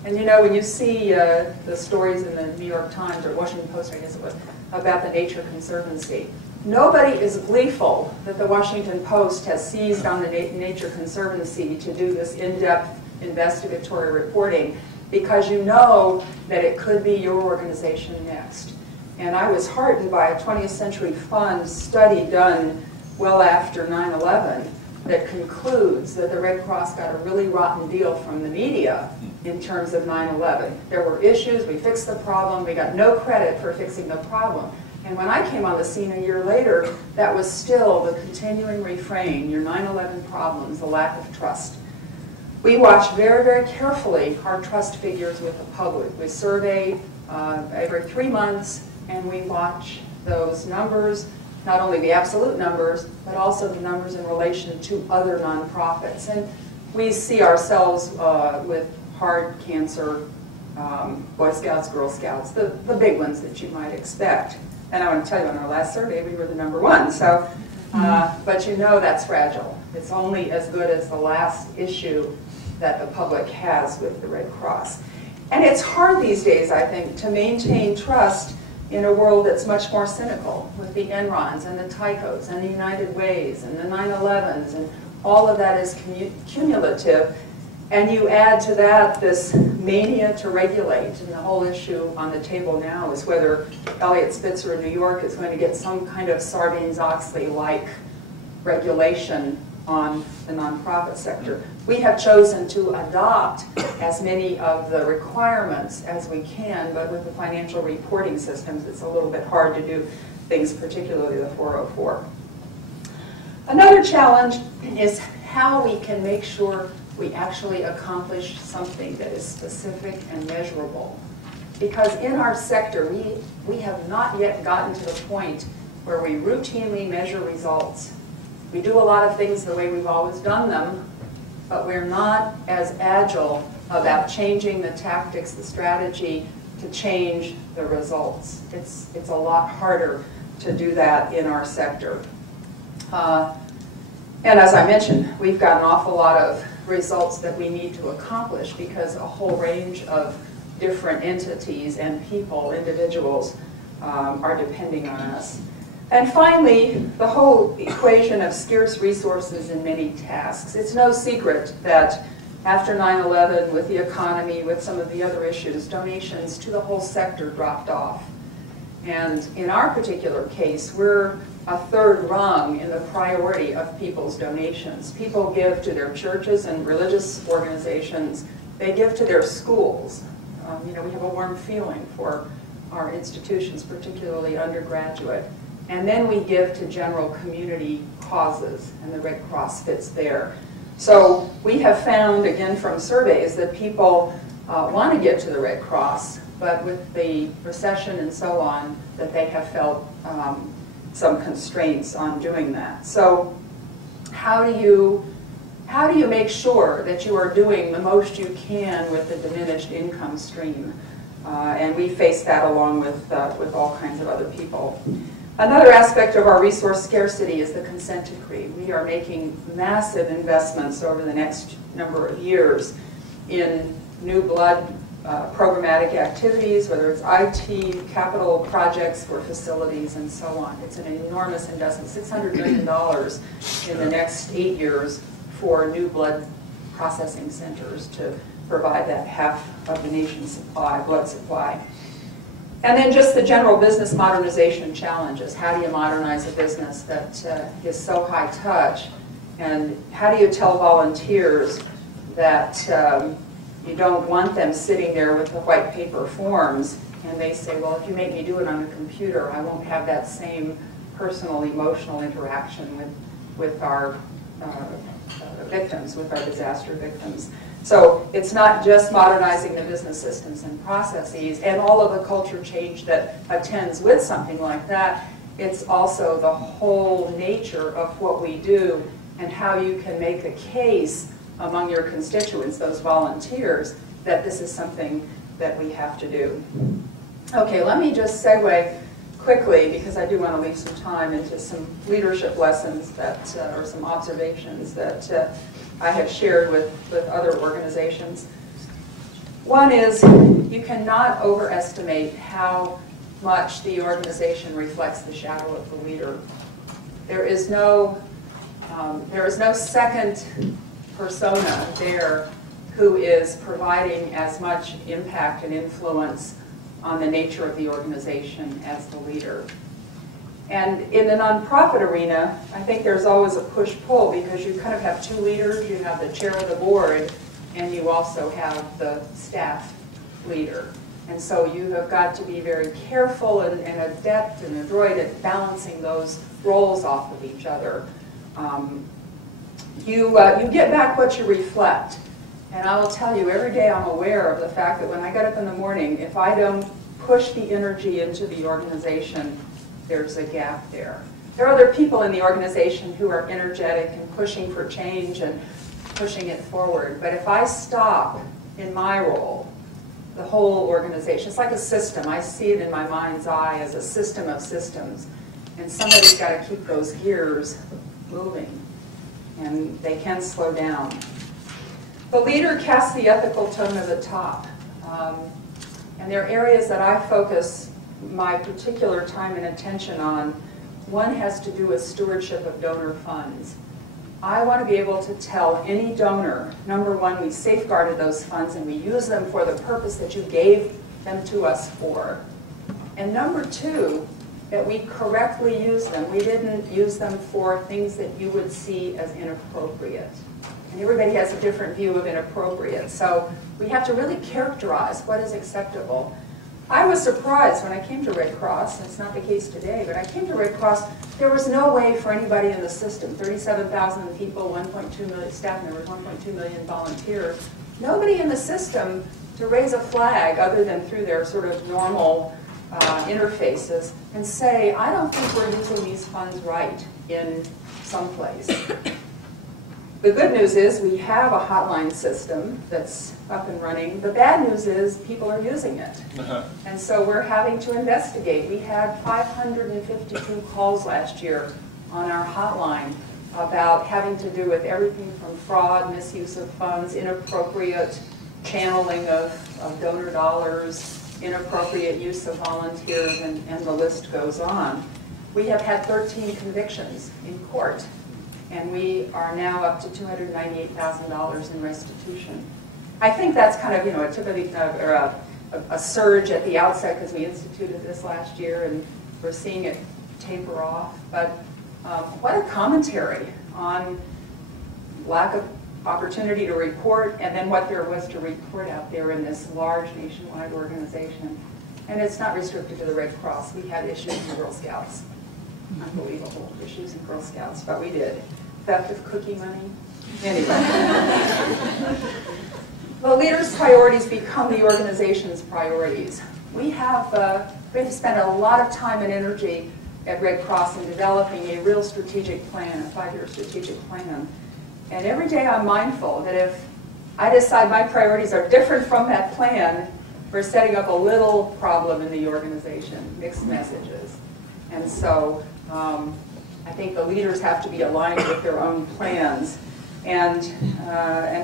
And you know, when you see the stories in the New York Times, or Washington Post, I guess it was, about the Nature Conservancy, nobody is gleeful that the Washington Post has seized on the Nature Conservancy to do this in-depth investigatory reporting, because you know that it could be your organization next. And I was heartened by a 20th Century Fund study done well after 9/11 that concludes that the Red Cross got a really rotten deal from the media in terms of 9/11. There were issues, we fixed the problem, we got no credit for fixing the problem. And when I came on the scene a year later, that was still the continuing refrain, your 9/11 problems, the lack of trust. We watch very, very carefully our trust figures with the public. We survey every 3 months, and we watch those numbers, not only the absolute numbers, but also the numbers in relation to other nonprofits. And we see ourselves with heart cancer, Boy Scouts, Girl Scouts, the big ones that you might expect. And I want to tell you, on our last survey, we were the #1. So, but you know that's fragile. It's only as good as the last issue that the public has with the Red Cross. And it's hard these days, I think, to maintain trust in a world that's much more cynical, with the Enrons and the Tycos and the United Ways and the 9/11s, and all of that is cumulative. And you add to that this mania to regulate, and the whole issue on the table now is whether Elliott Spitzer in New York is going to get some kind of Sarbanes-Oxley-like regulation on the nonprofit sector. We have chosen to adopt as many of the requirements as we can, but with the financial reporting systems, it's a little bit hard to do things, particularly the 404. Another challenge is how we can make sure we actually accomplish something that is specific and measurable. Because in our sector, we have not yet gotten to the point where we routinely measure results. We do a lot of things the way we've always done them, but we're not as agile about changing the tactics, the strategy, to change the results. It's a lot harder to do that in our sector. And as I mentioned, we've got an awful lot of results that we need to accomplish because a whole range of different entities and people, individuals, are depending on us. And finally, the whole equation of scarce resources in many tasks. It's no secret that after 9/11, with the economy, with some of the other issues, donations to the whole sector dropped off. And in our particular case, we're a third rung in the priority of people's donations. People give to their churches and religious organizations. They give to their schools. You know, we have a warm feeling for our institutions, particularly undergraduate. and then we give to general community causes, and the Red Cross fits there. So we have found, again from surveys, that people want to give to the Red Cross, but with the recession and so on, that they have felt some constraints on doing that. So how do you make sure that you are doing the most you can with the diminished income stream? And we face that along with all kinds of other people. Another aspect of our resource scarcity is the consent decree. We are making massive investments over the next number of years in new blood programmatic activities, whether it's IT, capital projects for facilities, and so on. It's an enormous investment, $600 million in the next 8 years for new blood processing centers to provide that half of the nation's supply, blood supply. And then just the general business modernization challenges. How do you modernize a business that is so high touch? And how do you tell volunteers that you don't want them sitting there with the white paper forms, and they say, well, if you make me do it on a computer, I won't have that same personal, emotional interaction with our victims, with our disaster victims. So it's not just modernizing the business systems and processes and all of the culture change that attends with something like that. It's also the whole nature of what we do and how you can make the case among your constituents, those volunteers, that this is something that we have to do. Okay, let me just segue quickly, because I do want to leave some time, into some leadership lessons that, or some observations that I have shared with other organizations. One is, you cannot overestimate how much the organization reflects the shadow of the leader. There is no second persona there who is providing as much impact and influence on the nature of the organization as the leader. And in the nonprofit arena, I think there's always a push-pull, because you kind of have two leaders. You have the chair of the board, and you also have the staff leader. And so you have got to be very careful and adept and adroit at balancing those roles off of each other. You get back what you reflect. And I will tell you, every day I'm aware of the fact that when I get up in the morning, if I don't push the energy into the organization, there's a gap there. There are other people in the organization who are energetic and pushing for change and pushing it forward. But if I stop in my role, the whole organization, it's like a system. I see it in my mind's eye as a system of systems. And somebody's got to keep those gears moving. And they can slow down. The leader casts the ethical tone of the top. And there are areas that I focus my particular time and attention on. One has to do with stewardship of donor funds. I want to be able to tell any donor, number one, we safeguarded those funds and we use them for the purpose that you gave them to us for. And number two, that we correctly use them. We didn't use them for things that you would see as inappropriate. And everybody has a different view of inappropriate. So we have to really characterize what is acceptable. I was surprised when I came to Red Cross, and it's not the case today, but I came to Red Cross, there was no way for anybody in the system, 37,000 people, 1.2 million staff members, 1.2 million volunteers, nobody in the system to raise a flag other than through their sort of normal interfaces and say, I don't think we're using these funds right in some place. The good news is we have a hotline system that's up and running. The bad news is people are using it. And so we're having to investigate. We had 552 calls last year on our hotline about having to do with everything from fraud, misuse of funds, inappropriate channeling of donor dollars, inappropriate use of volunteers, and the list goes on. We have had 13 convictions in court. And we are now up to $298,000 in restitution. I think that's kind of, a tip of the, or a surge at the outset, because we instituted this last year, and we're seeing it taper off. But what a commentary on lack of opportunity to report, and then what there was to report out there in this large nationwide organization. And it's not restricted to the Red Cross. We had issues in the Girl Scouts. Unbelievable issues in Girl Scouts, but we did. Theft of cookie money. Anyway. The leader's priorities become the organization's priorities. We have spent a lot of time and energy at Red Cross in developing a real strategic plan, a 5-year strategic plan. And every day I'm mindful that if I decide my priorities are different from that plan, we're setting up a little problem in the organization, mixed messages. And so I think the leaders have to be aligned with their own plans. And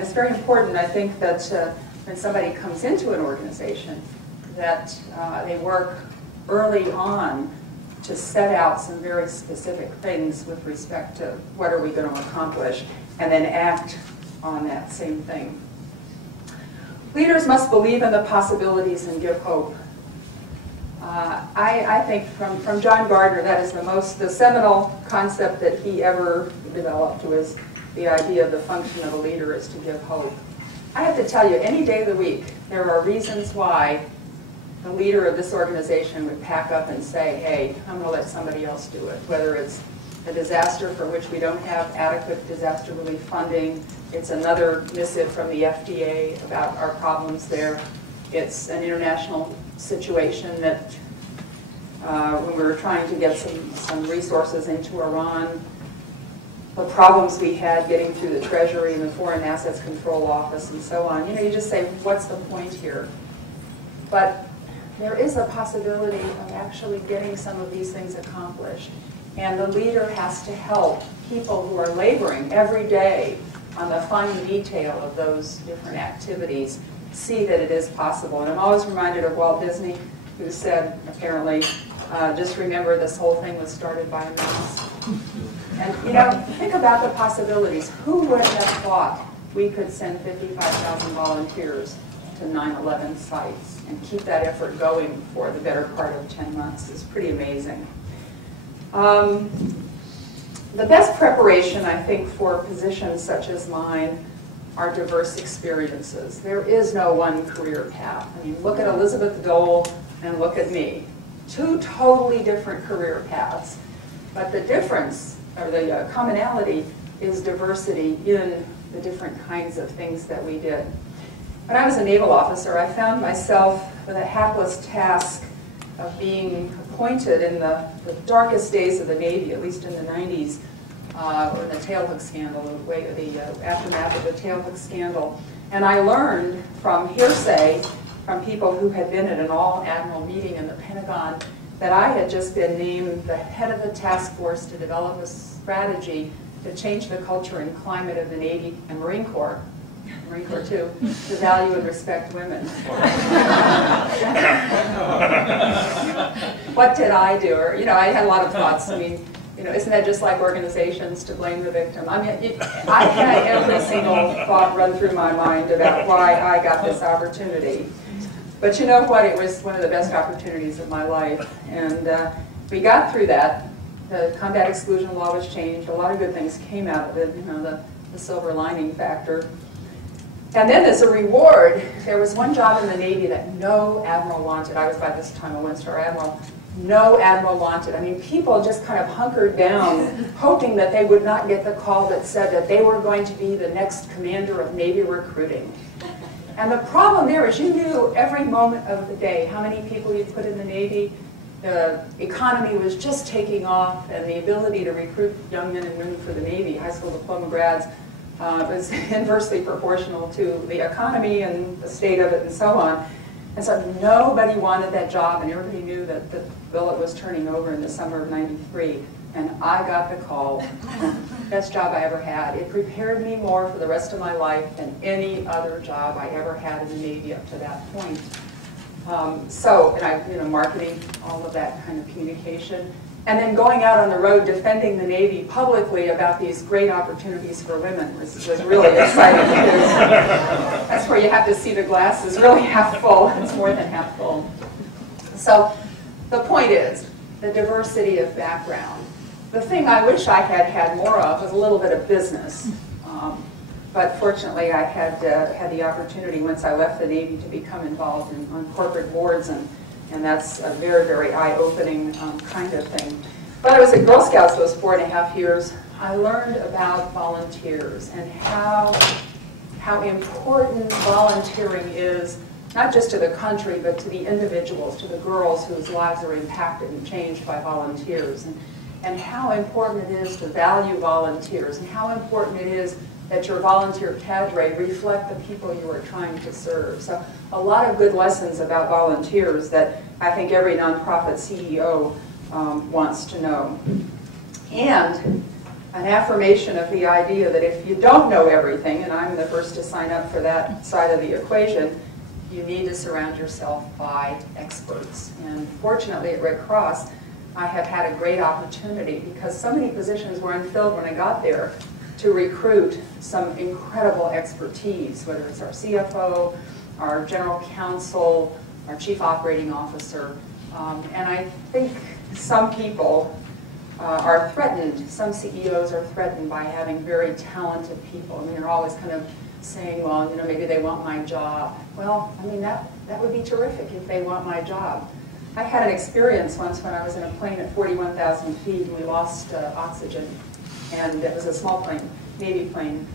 it's very important, I think, that when somebody comes into an organization, that they work early on to set out some very specific things with respect to what are we going to accomplish, and then act on that same thing. Leaders must believe in the possibilities and give hope. I think from John Gardner, that is the seminal concept that he ever developed, was the idea of the function of a leader is to give hope. I have to tell you, any day of the week, there are reasons why the leader of this organization would pack up and say, hey, I'm going to let somebody else do it, whether it's a disaster for which we don't have adequate disaster relief funding, it's another missive from the FDA about our problems there, it's an international situation that when we were trying to get some resources into Iran, the problems we had getting through the Treasury and the Foreign Assets Control Office and so on. You know, you just say, what's the point here? But there is a possibility of actually getting some of these things accomplished. And the leader has to help people who are laboring every day on the fine detail of those different activities see that it is possible. And I'm always reminded of Walt Disney, who said, apparently, just remember this whole thing was started by a mouse. And you know, think about the possibilities. Who would have thought we could send 55,000 volunteers to 9/11 sites and keep that effort going for the better part of 10 months? It's pretty amazing. The best preparation, I think, for positions such as mine are diverse experiences. There is no one career path. I mean, look at Elizabeth Dole and look at me. Two totally different career paths. But the difference, or the commonality, is diversity in the different kinds of things that we did. When I was a naval officer, I found myself with a hapless task of being appointed in the darkest days of the Navy, at least in the 90s, or the tailhook scandal, the aftermath of the tailhook scandal. And I learned from hearsay from people who had been at an all-admiral meeting in the Pentagon that I had just been named the head of the task force to develop a strategy to change the culture and climate of the Navy and Marine Corps too, to value and respect women. What did I do? Or, you know, I had a lot of thoughts. I mean, you know, isn't that just like organizations, to blame the victim? I mean, I had every single thought run through my mind about why I got this opportunity. But you know what? It was one of the best opportunities of my life. And we got through that. The combat exclusion law was changed. A lot of good things came out of it, you know, the silver lining factor. And then as a reward, there was one job in the Navy that no admiral wanted. I was by this time a one-star admiral. No admiral wanted. I mean, people just kind of hunkered down, hoping that they would not get the call that said that they were going to be the next commander of Navy recruiting. And the problem there is you knew every moment of the day how many people you put in the Navy. The economy was just taking off, and the ability to recruit young men and women for the Navy, high school diploma grads, was inversely proportional to the economy and the state of it and so on. And so nobody wanted that job, and everybody knew that the billet was turning over in the summer of '93. And I got the call. Best job I ever had. It prepared me more for the rest of my life than any other job I ever had in the Navy up to that point. Marketing, all of that kind of communication. And then going out on the road defending the Navy publicly about these great opportunities for women was really exciting. That's where you have to see the glass is really half full. It's more than half full. So the point is the diversity of background. The thing I wish I had had more of was a little bit of business. But fortunately, I had the opportunity once I left the Navy to become involved on corporate boards, and that's a very, very eye-opening kind of thing. When I was at Girl Scouts those 4.5 years, I learned about volunteers and how important volunteering is, not just to the country, but to the individuals, to the girls whose lives are impacted and changed by volunteers, and how important it is to value volunteers, and how important it is that your volunteer cadre reflect the people you are trying to serve. So a lot of good lessons about volunteers that I think every nonprofit CEO wants to know. And an affirmation of the idea that if you don't know everything, and I'm the first to sign up for that side of the equation, you need to surround yourself by experts. And fortunately at Red Cross, I have had a great opportunity, because so many positions were unfilled when I got there, to recruit some incredible expertise, whether it's our CFO, our general counsel, our chief operating officer. And I think some people are threatened, some CEOs are threatened by having very talented people. I mean, they're always kind of saying, well, you know, maybe they want my job. Well, I mean, that would be terrific if they want my job. I had an experience once when I was in a plane at 41,000 feet and we lost oxygen. And it was a small plane, Navy plane,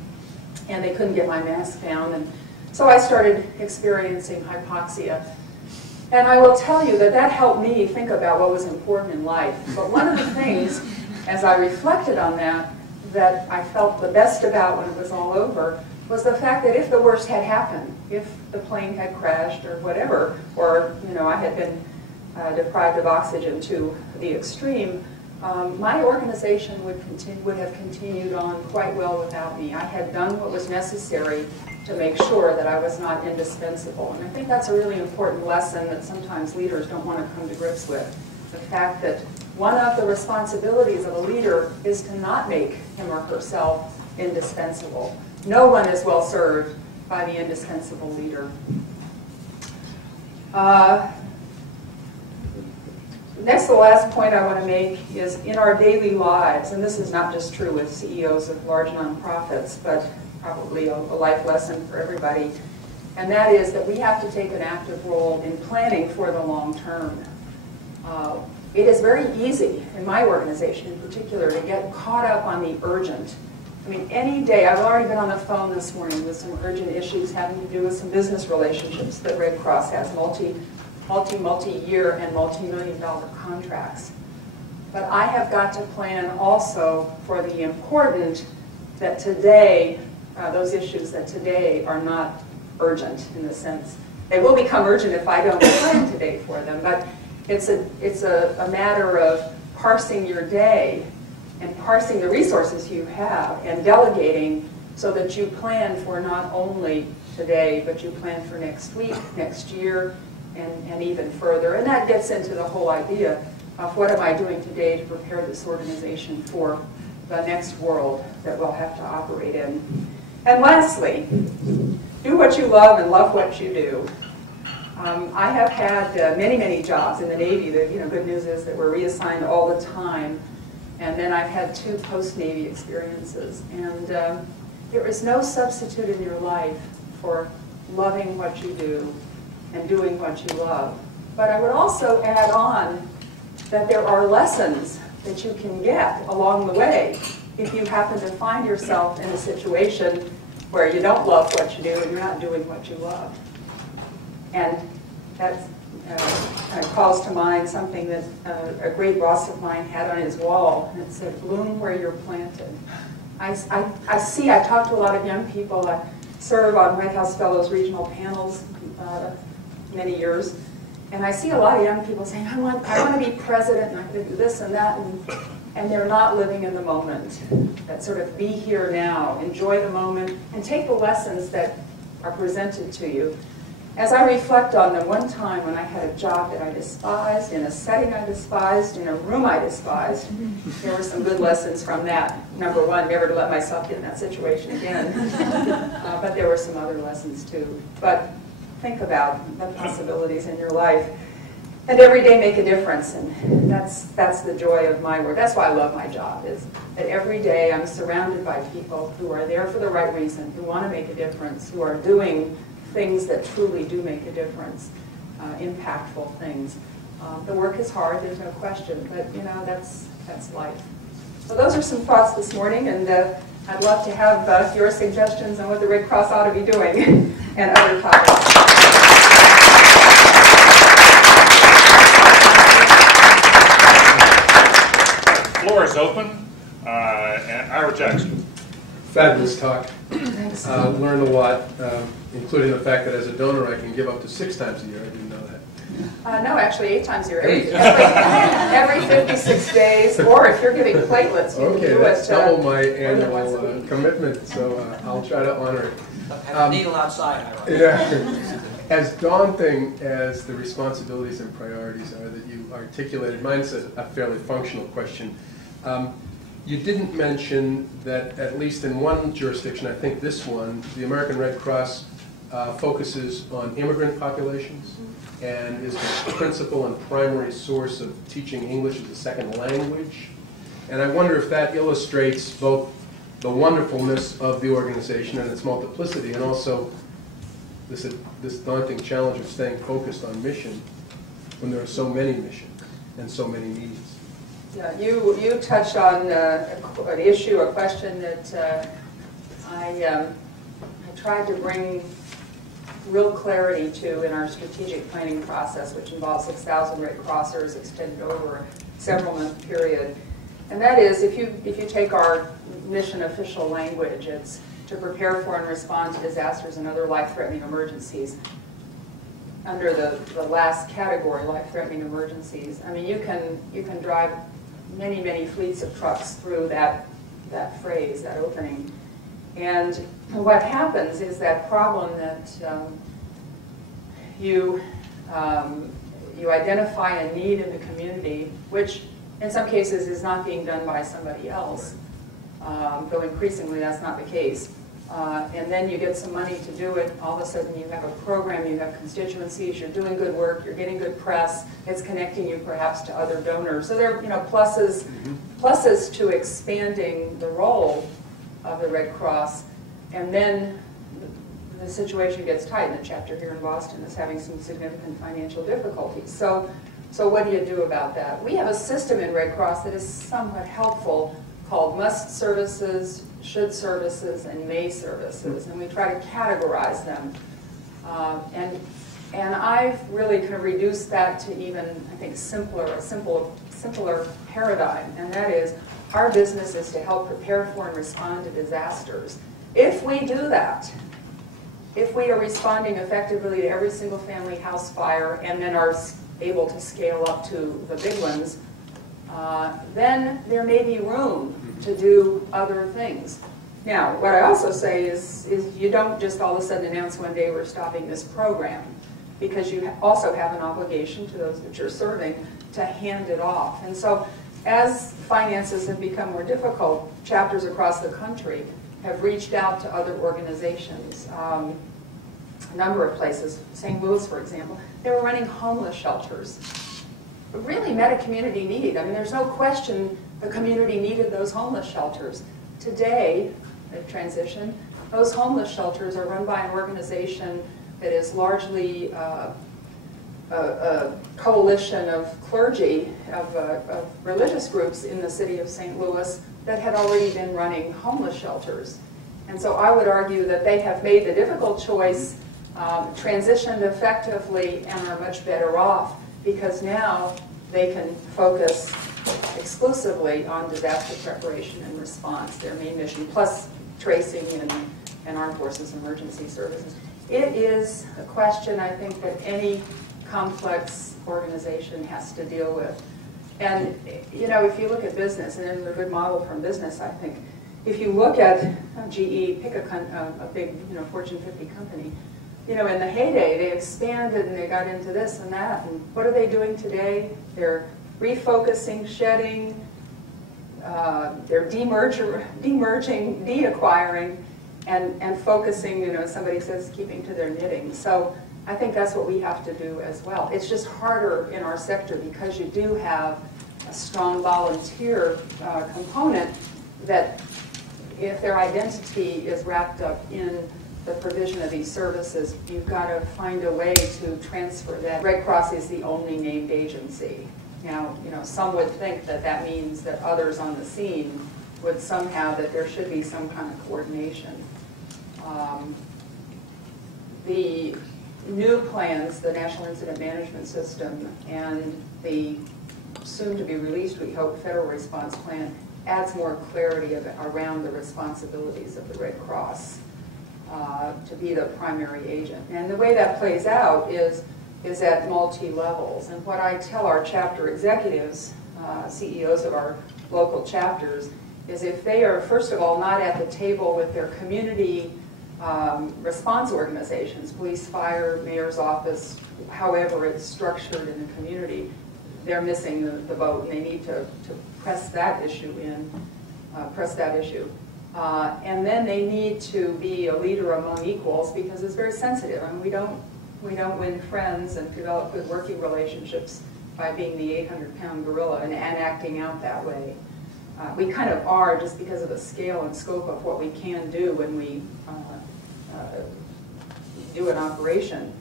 and they couldn't get my mask down. And so I started experiencing hypoxia. And I will tell you that that helped me think about what was important in life. But one of the things, as I reflected on that I felt the best about when it was all over, was the fact that if the worst had happened, if the plane had crashed or whatever, or you know, I had been deprived of oxygen to the extreme, my organization would have continued on quite well without me. I had done what was necessary to make sure that I was not indispensable. And I think that's a really important lesson that sometimes leaders don't want to come to grips with. The fact that one of the responsibilities of a leader is to not make him or herself indispensable. No one is well served by the indispensable leader. Next, the last point I want to make is in our daily lives, and this is not just true with CEOs of large nonprofits, but probably a life lesson for everybody, and that is that we have to take an active role in planning for the long term. It is very easy, in my organization in particular, to get caught up on the urgent. I mean, any day, I've already been on the phone this morning with some urgent issues having to do with some business relationships that Red Cross has, multi-year and multi-million-dollar contracts. But I have got to plan also for the important that today, those issues that today are not urgent in the sense. They will become urgent if I don't plan today for them, but it's a matter of parsing your day and parsing the resources you have and delegating so that you plan for not only today, but you plan for next week, next year, and even further. And that gets into the whole idea of what am I doing today to prepare this organization for the next world that we'll have to operate in. And lastly, do what you love and love what you do. I have had many, many jobs in the Navy. The good news is that we're reassigned all the time. And then I've had 2 post-Navy experiences. And there is no substitute in your life for loving what you do and doing what you love. But I would also add on that there are lessons that you can get along the way if you happen to find yourself in a situation where you don't love what you do and you're not doing what you love. And that kind of calls to mind something that a great boss of mine had on his wall, and it said, "Bloom where you're planted." I talk to a lot of young people. I serve on White House Fellows regional panels many years, and I see a lot of young people saying, I want to be president, and I'm going to do this and that, and they're not living in the moment. That sort of be here now, enjoy the moment, and take the lessons that are presented to you. As I reflect on them, one time when I had a job that I despised, in a setting I despised, in a room I despised, there were some good lessons from that. Number one, never to let myself get in that situation again. But there were some other lessons too. But think about the possibilities in your life. And every day make a difference, and that's the joy of my work. That's why I love my job, is that every day I'm surrounded by people who are there for the right reason, who want to make a difference, who are doing things that truly do make a difference, impactful things. The work is hard, there's no question, but that's That's life. So those are some thoughts this morning, and I'd love to have your suggestions on what the Red Cross ought to be doing and other topics. The floor is open. And Ira Jackson. Fabulous talk. Thanks. Learned a lot, including the fact that as a donor I can give up to 6 times a year. I didn't know that. No, actually 8 times a year. 8. Every 56 days, or if you're giving platelets, you can do that's it. double my more than once a annual week. commitment, so I'll try to honor it. Have a needle outside, Ira. Yeah. As daunting as the responsibilities and priorities are that you articulated, mine's a fairly functional question. You didn't mention that at least in one jurisdiction, I think this one, the American Red Cross focuses on immigrant populations and is the principal and primary source of teaching English as a second language. And I wonder if that illustrates both the wonderfulness of the organization and its multiplicity, and also this daunting challenge of staying focused on mission when there are so many missions and so many needs. Yeah, you touched on an issue, a question that I tried to bring real clarity to in our strategic planning process, which involves 6,000 Red Crossers extended over a several-month period. And that is, if you take our mission official language, it's to prepare for and respond to disasters and other life-threatening emergencies. Under the last category, life-threatening emergencies, I mean, you can drive many, many fleets of trucks through that phrase, that opening. And what happens is that problem that you identify a need in the community, which in some cases is not being done by somebody else, though increasingly that's not the case. And then you get some money to do it. All of a sudden you have a program, you have constituencies, you're doing good work, you're getting good press, it's connecting you perhaps to other donors. So there are pluses to expanding the role of the Red Cross. And then the situation gets tight, and the chapter here in Boston is having some significant financial difficulties. So what do you do about that? We have a system in Red Cross that is somewhat helpful called must services, should services, and may services, and we try to categorize them. And I've really kind of reduced that to even, I think, a simpler paradigm, and that is our business is to help prepare for and respond to disasters. If we do that, if we are responding effectively to every single family house fire and then are able to scale up to the big ones, then there may be room to do other things. Now, what I also say is you don't just all of a sudden announce one day we're stopping this program, because you also have an obligation to those that you're serving to hand it off. And so as finances have become more difficult, chapters across the country have reached out to other organizations. A number of places, St. Louis, for example, they were running homeless shelters. Really met a community need. I mean, there's no question the community needed those homeless shelters. Today, the transition, those homeless shelters are run by an organization that is largely a coalition of clergy, of religious groups in the city of St. Louis that had already been running homeless shelters. And so I would argue that they have made the difficult choice, transitioned effectively, and are much better off, because now they can focus exclusively on disaster preparation and response, their main mission, plus tracing and armed forces emergency services. It is a question, I think, that any complex organization has to deal with. And, you know, if you look at business, and there's a good model from business, I think, if you look at GE, pick a big, Fortune 50 company, in the heyday, they expanded and they got into this and that, and what are they doing today? They're refocusing, shedding, they're demerging, de-acquiring, and focusing, somebody says, keeping to their knitting. So I think that's what we have to do as well. It's just harder in our sector because you do have a strong volunteer component that, if their identity is wrapped up in the provision of these services, you've got to find a way to transfer that. Red Cross is the only named agency Now, some would think that that means that others on the scene would somehow, that there should be some kind of coordination. The new plans, the National Incident Management System, and the soon-to-be released, we hope, federal response plan adds more clarity around the responsibilities of the Red Cross to be the primary agent. And the way that plays out is at multi-levels. And what I tell our chapter executives, CEOs of our local chapters, is if they are, first of all, not at the table with their community response organizations, police, fire, mayor's office, however it's structured in the community, they're missing the boat, and they need to press that issue in, and then they need to be a leader among equals, because it's very sensitive. I mean, we don't win friends and develop good working relationships by being the 800-pound gorilla and acting out that way. We kind of are, just because of the scale and scope of what we can do when we do an operation.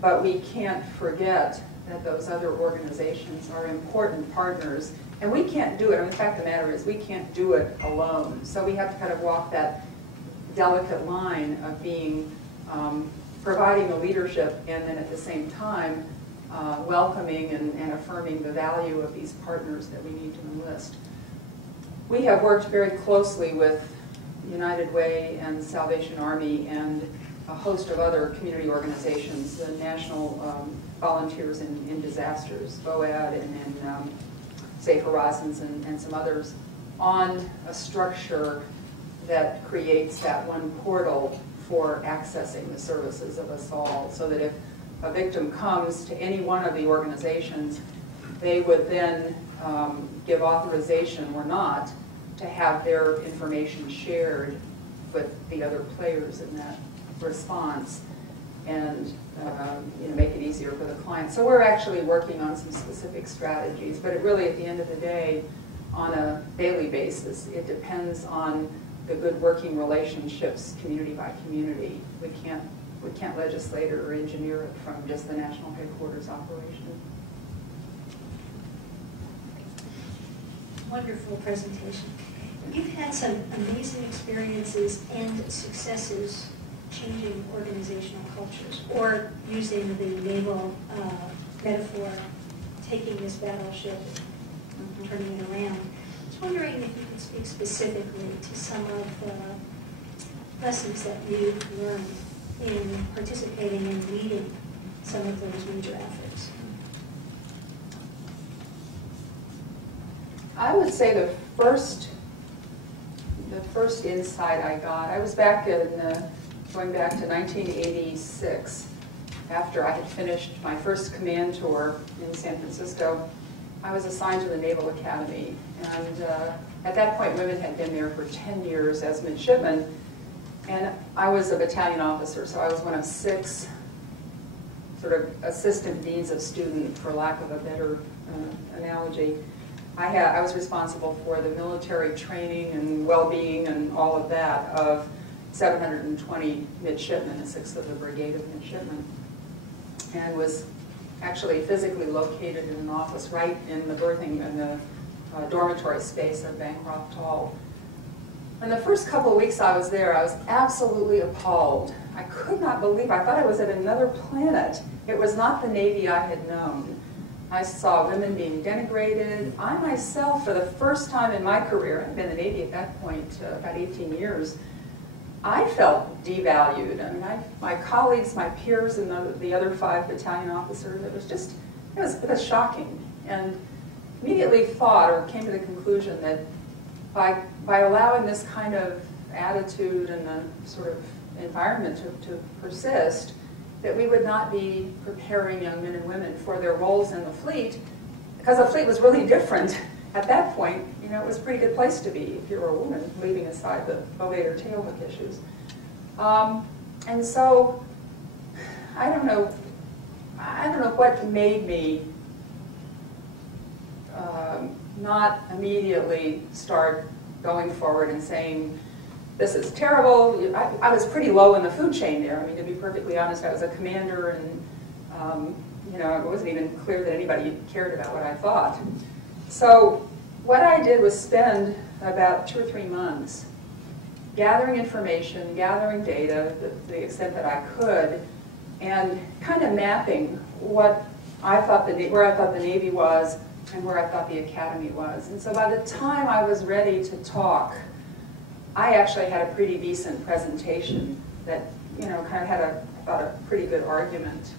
But we can't forget that those other organizations are important partners, and we can't do it. I mean, the fact of the matter is, we can't do it alone. So we have to kind of walk that delicate line of being providing the leadership, and then at the same time welcoming and affirming the value of these partners that we need to enlist. We have worked very closely with United Way and Salvation Army and a host of other community organizations, the National Volunteers in Disasters, VOAD, and Safe Horizons, and some others, on a structure that creates that one portal for accessing the services of us all, so that if a victim comes to any one of the organizations, they would then give authorization or not to have their information shared with the other players in that response, and make it easier for the client. So we're actually working on some specific strategies, but it really, at the end of the day, on a daily basis, it depends on the good working relationships, community by community. We can't legislate or engineer it from just the national headquarters operation. Wonderful presentation. You've had some amazing experiences and successes changing organizational cultures, or using the naval metaphor, taking this battleship and turning it around. I was wondering if you could speak specifically to some of the lessons that you've learned in participating and leading some of those major efforts. I would say the first insight I got, I was back in, going back to 1986, after I had finished my first command tour in San Francisco. I was assigned to the Naval Academy, and at that point women had been there for 10 years as midshipmen, and I was a battalion officer, so I was one of 6 sort of assistant deans of student, for lack of a better analogy. I was responsible for the military training and well-being and all of that of 720 midshipmen, a 6th of the brigade of midshipmen, and was actually physically located in an office right in the berthing and the dormitory space of Bancroft Hall. And the first couple of weeks I was there, I was absolutely appalled. I could not believe, I thought I was at another planet. It was not the Navy I had known. I saw women being denigrated. I myself, for the first time in my career, I'd been in the Navy at that point about 18 years, I felt devalued. I mean, my colleagues, my peers, and the other 5 battalion officers, it was shocking. And immediately thought, or came to the conclusion, that by allowing this kind of attitude and the sort of environment to persist, that we would not be preparing young men and women for their roles in the fleet, because the fleet was really different. At that point, it was a pretty good place to be if you were a woman, leaving aside the belay or tailhook issues. And so, I don't know what made me not immediately start going forward and saying, this is terrible. I was pretty low in the food chain there. I mean, to be perfectly honest, I was a commander, and You know, it wasn't even clear that anybody cared about what I thought. So what I did was spend about 2 or 3 months gathering information, gathering data to the extent that I could, and kind of mapping what I thought where I thought the Navy was and where I thought the Academy was. And so by the time I was ready to talk, I actually had a pretty decent presentation that, you know, kind of had a pretty good argument.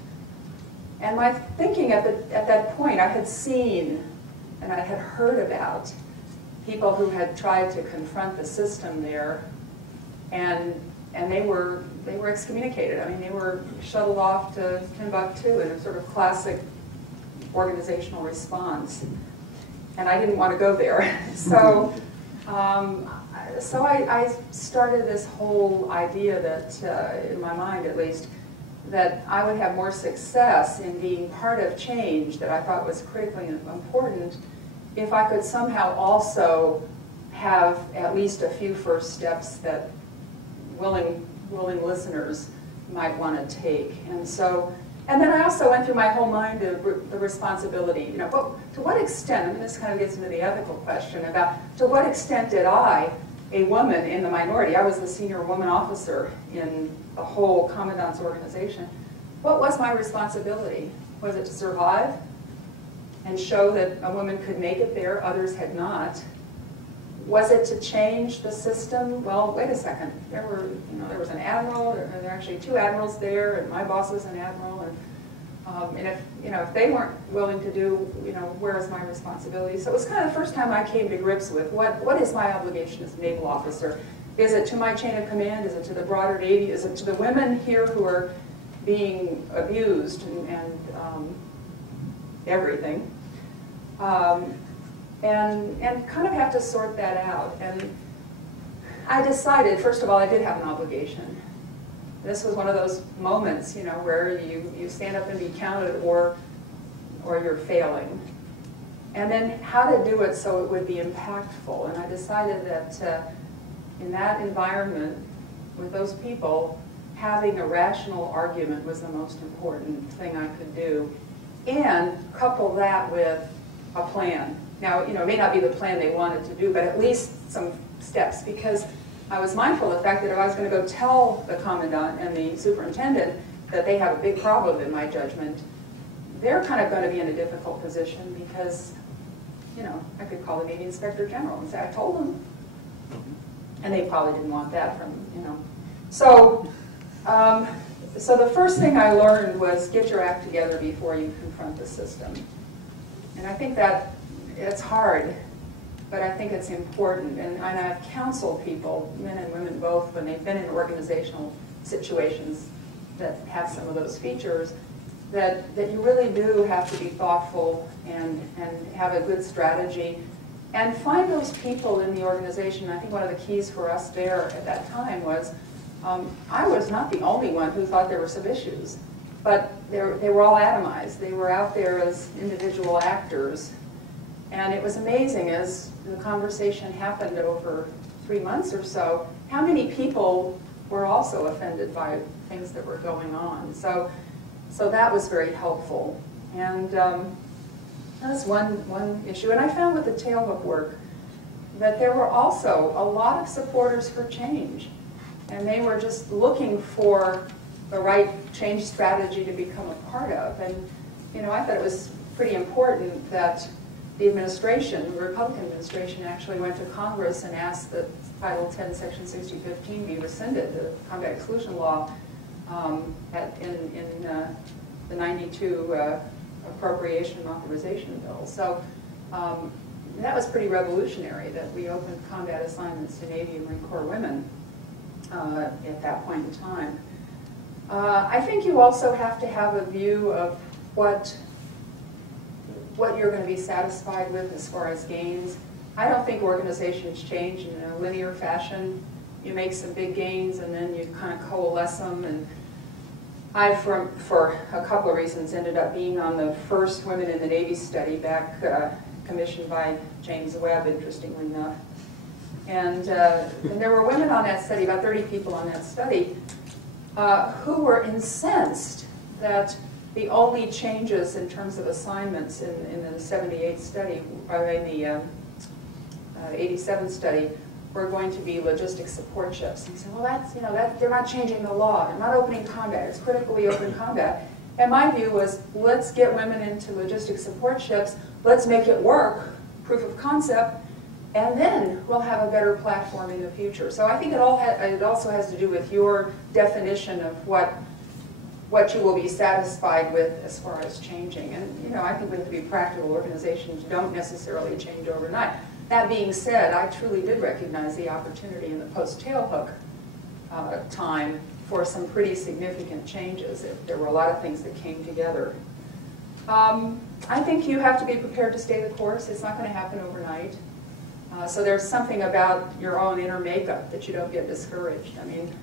And my thinking at that point, I had seen and I had heard about people who had tried to confront the system there, and they were excommunicated. I mean, they were shuttled off to Timbuktu in a sort of classic organizational response. And I didn't want to go there. So, so I started this whole idea that, in my mind at least, that I would have more success in being part of change that I thought was critically important if I could somehow also have at least a few first steps that willing listeners might want to take. And so, and then I also went through my whole mind of the responsibility. You know, to what extent, I mean, this kind of gets into the ethical question about to what extent did I, a woman in the minority, I was the senior woman officer in the whole commandant's organization, what was my responsibility? Was it to survive and show that a woman could make it there, others had not? Was it to change the system? Well, wait a second. There was an admiral. There were actually 2 admirals there, and my boss was an admiral. And if they weren't willing to do, where is my responsibility? So it was kind of the first time I came to grips with what is my obligation as a naval officer? Is it to my chain of command? Is it to the broader Navy? Is it to the women here who are being abused and everything? And kind of have to sort that out. And I decided, first of all, I did have an obligation. This was one of those moments, where you stand up and be counted or you're failing. And then how to do it so it would be impactful. And I decided that in that environment, with those people, having a rational argument was the most important thing I could do. And couple that with a plan. Now, it may not be the plan they wanted to do, but at least some steps, because I was mindful of the fact that if I was going to go tell the commandant and the superintendent that they have a big problem in my judgment, they're kind of going to be in a difficult position because, I could call the Navy Inspector General and say, I told them. And they probably didn't want that from, So, so the first thing I learned was get your act together before you confront the system. And I think that it's hard, but I think it's important. And I've counseled people, men and women both, when they've been in organizational situations that have some of those features, that you really do have to be thoughtful and have a good strategy and find those people in the organization. I think one of the keys for us there at that time was I was not the only one who thought there were some issues, but they were all atomized. They were out there as individual actors. And it was amazing as the conversation happened over 3 months or so, how many people were also offended by things that were going on. So that was very helpful. And that's one issue. And I found with the tailhook work that there were also a lot of supporters for change. And they were just looking for the right change strategy to become a part of. And I thought it was pretty important that the administration, the Republican administration, actually went to Congress and asked that Title 10, Section 6015 be rescinded, the combat exclusion law, in the 92 appropriation and authorization bill. So that was pretty revolutionary that we opened combat assignments to Navy and Marine Corps women at that point in time. I think you also have to have a view of what you're going to be satisfied with as far as gains. I don't think organizations change in a linear fashion. You make some big gains and then you kind of coalesce them. And I, for a couple of reasons, ended up being on the first Women in the Navy study back commissioned by James Webb, interestingly enough. And there were women on that study, about 30 people on that study, who were incensed that the only changes in terms of assignments in the 78 study, or in the 87 study, were going to be logistic support ships. And you say, well, that's, they're not changing the law. They're not opening combat. It's critically open combat. And my view was, let's get women into logistic support ships. Let's make it work, proof of concept, and then we'll have a better platform in the future. So I think it also has to do with your definition of what you will be satisfied with as far as changing. And I think we have to be practical. Organizations don't necessarily change overnight. That being said, I truly did recognize the opportunity in the post-tailhook time for some pretty significant changes. There were a lot of things that came together. I think you have to be prepared to stay the course. It's not going to happen overnight. So there's something about your own inner makeup that you don't get discouraged. I mean,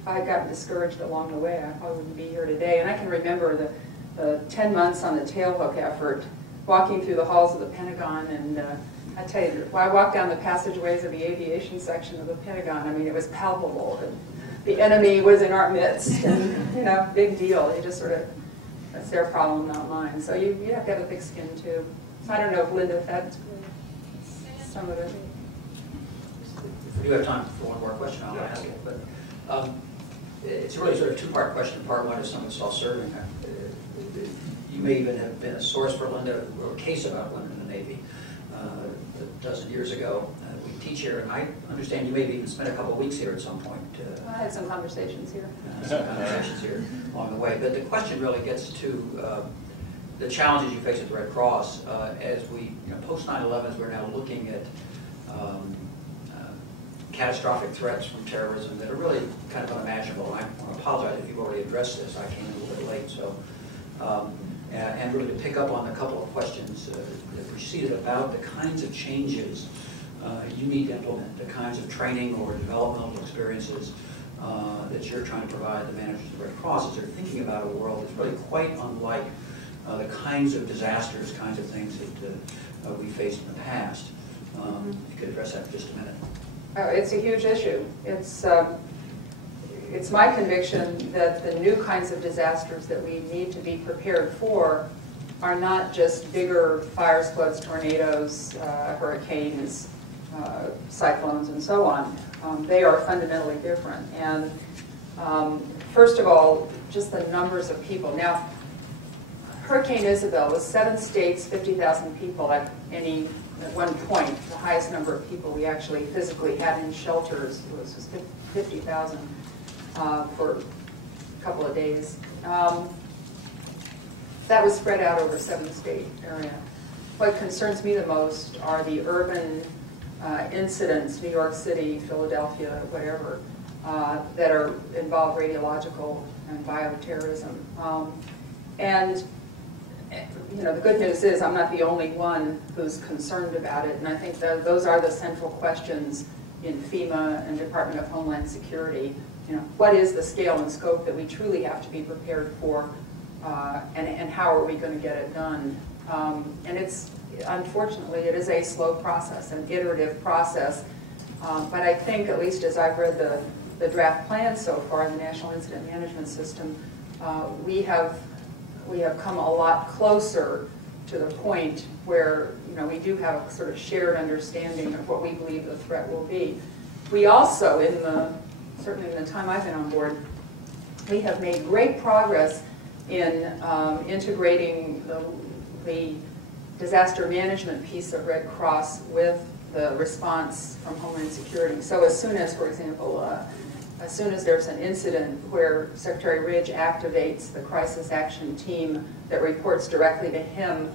if I had gotten discouraged along the way, I probably wouldn't be here today. And I can remember the 10 months on the tailhook effort, walking through the halls of the Pentagon, and I tell you, when I walked down the passageways of the aviation section of the Pentagon, I mean, it was palpable. And the enemy was in our midst, and big deal. They just sort of, that's their problem, not mine. So you have to have a thick skin too. So I don't know if Linda had some of it. If we do have time for one more question, I'll ask it. But it's really sort of two-part question. Part one is somewhat self-serving. You may even have been a source for Linda, who wrote a case about women in the Navy a dozen years ago. We teach here, and I understand you maybe even spent a couple of weeks here at some point. I had some conversations here. Along the way. But the question really gets to the challenges you face at the Red Cross. As we, post 9/11, we're now looking at catastrophic threats from terrorism that are really kind of unimaginable. I want to apologize if you've already addressed this. I came in a little bit late, so. And really to pick up on a couple of questions that preceded about the kinds of changes you need to implement, the kinds of training or developmental experiences that you're trying to provide the managers of the Red Cross as they're thinking about a world that's really quite unlike the kinds of disasters, kinds of things that we faced in the past. If you could address that for just a minute. It's a huge issue. It's my conviction that the new kinds of disasters that we need to be prepared for are not just bigger fires, floods, tornadoes, hurricanes, cyclones, and so on. They are fundamentally different. And first of all, just the numbers of people. Now, Hurricane Isabel was 7 states, 50,000 people at one point. The highest number of people we actually physically had in shelters was 50,000 for a couple of days. That was spread out over 7-state area. What concerns me the most are the urban incidents, New York City, Philadelphia, whatever, that involve radiological and bioterrorism. And the good news is I'm not the only one who's concerned about it, and I think those are the central questions in FEMA and Department of Homeland Security. What is the scale and scope that we truly have to be prepared for, and how are we going to get it done? And unfortunately, it is a slow process, an iterative process. But I think, at least as I've read the draft plan so far in the National Incident Management System, we have come a lot closer to the point where we do have a sort of shared understanding of what we believe the threat will be. We also, certainly in the time I've been on board, we have made great progress in integrating the disaster management piece of Red Cross with the response from Homeland Security. So as soon as, for example, as soon as there's an incident where Secretary Ridge activates the crisis action team that reports directly to him,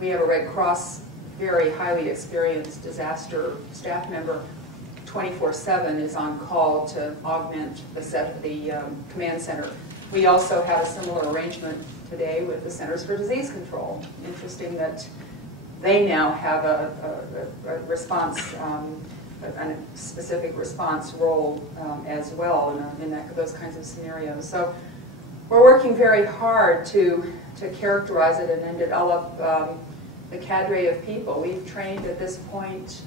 we have a Red Cross, very highly experienced disaster staff member, 24/7 is on call to augment the command center. We also have a similar arrangement today with the Centers for Disease Control. Interesting that they now have a response, a specific response role as well in those kinds of scenarios. So we're working very hard to characterize it and then develop the cadre of people. We've trained at this point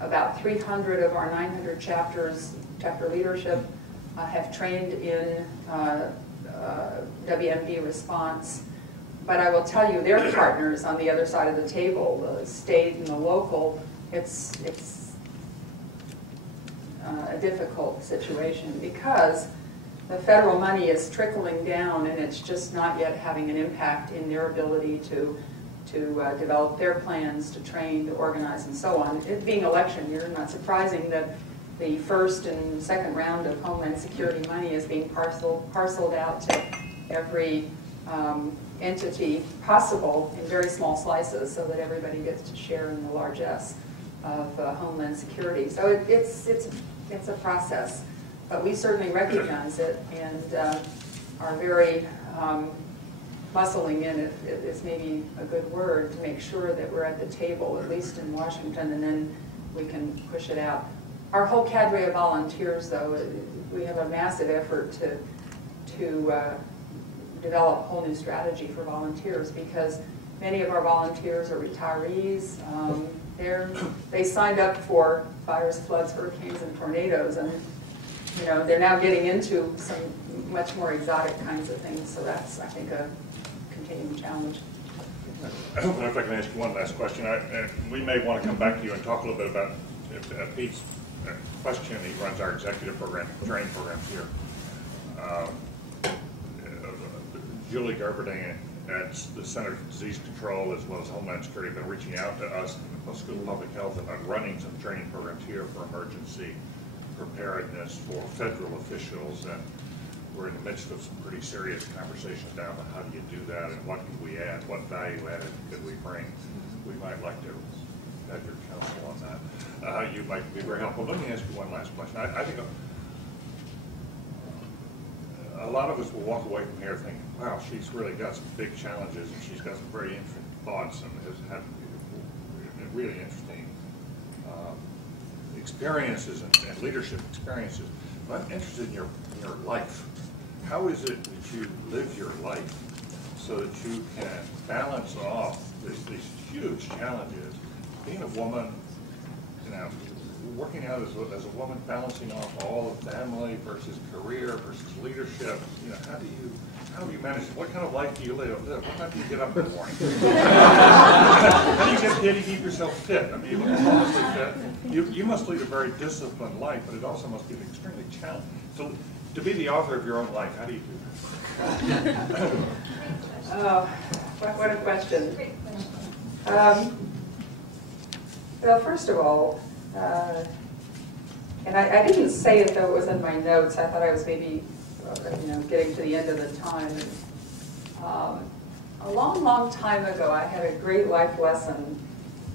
about 300 of our 900 chapter leadership have trained in WMD response. But I will tell you, their partners on the other side of the table, the state and the local, it's a difficult situation because the federal money is trickling down and it's just not yet having an impact in their ability to develop their plans, to train, to organize, and so on. It being election year, not surprising that the first and second round of Homeland Security money is being parceled out to every entity possible in very small slices so that everybody gets to share in the largesse of Homeland Security. So it's a process, but we certainly recognize it and are very muscling in, if is maybe a good word, to make sure that we're at the table, at least in Washington, and then we can push it out. Our whole cadre of volunteers, though, we have a massive effort to develop a whole new strategy for volunteers because many of our volunteers are retirees. They signed up for fires, floods, hurricanes, and tornadoes, and they're now getting into some much more exotic kinds of things. So that's, I think, a continuing challenge. I hope if I can ask you one last question. We may want to come back to you and talk a little bit about Pete's question. He runs our executive program, training programs here. Julie Gerberding at the Center for Disease Control as well as Homeland Security have been reaching out to us in the School of Public Health about running some training programs here for emergency preparedness for federal officials, and we're in the midst of some pretty serious conversations now about how do you do that and what can we add, what value added could we bring. We might like to have your counsel on that. You might be very helpful. Let me ask you one last question. I think a lot of us will walk away from here thinking, wow, she's really got some big challenges and she's got some very interesting thoughts and has had really interesting experiences and leadership experiences. But I'm interested in your life. How is it that you live your life so that you can balance off these huge challenges? Being a woman, working out as a woman, balancing off all of family versus career versus leadership. How do you manage it? What kind of life do you live? What time do you get up in the morning? How do you get fit? You keep yourself fit. I mean, you look honestly fit. You must lead a very disciplined life, but it also must be extremely challenging. So, to be the author of your own life, how do you do that? Oh, what a question. Well, first of all, and I didn't say it though it was in my notes. I thought I was maybe, getting to the end of the time. A long, long time ago, I had a great life lesson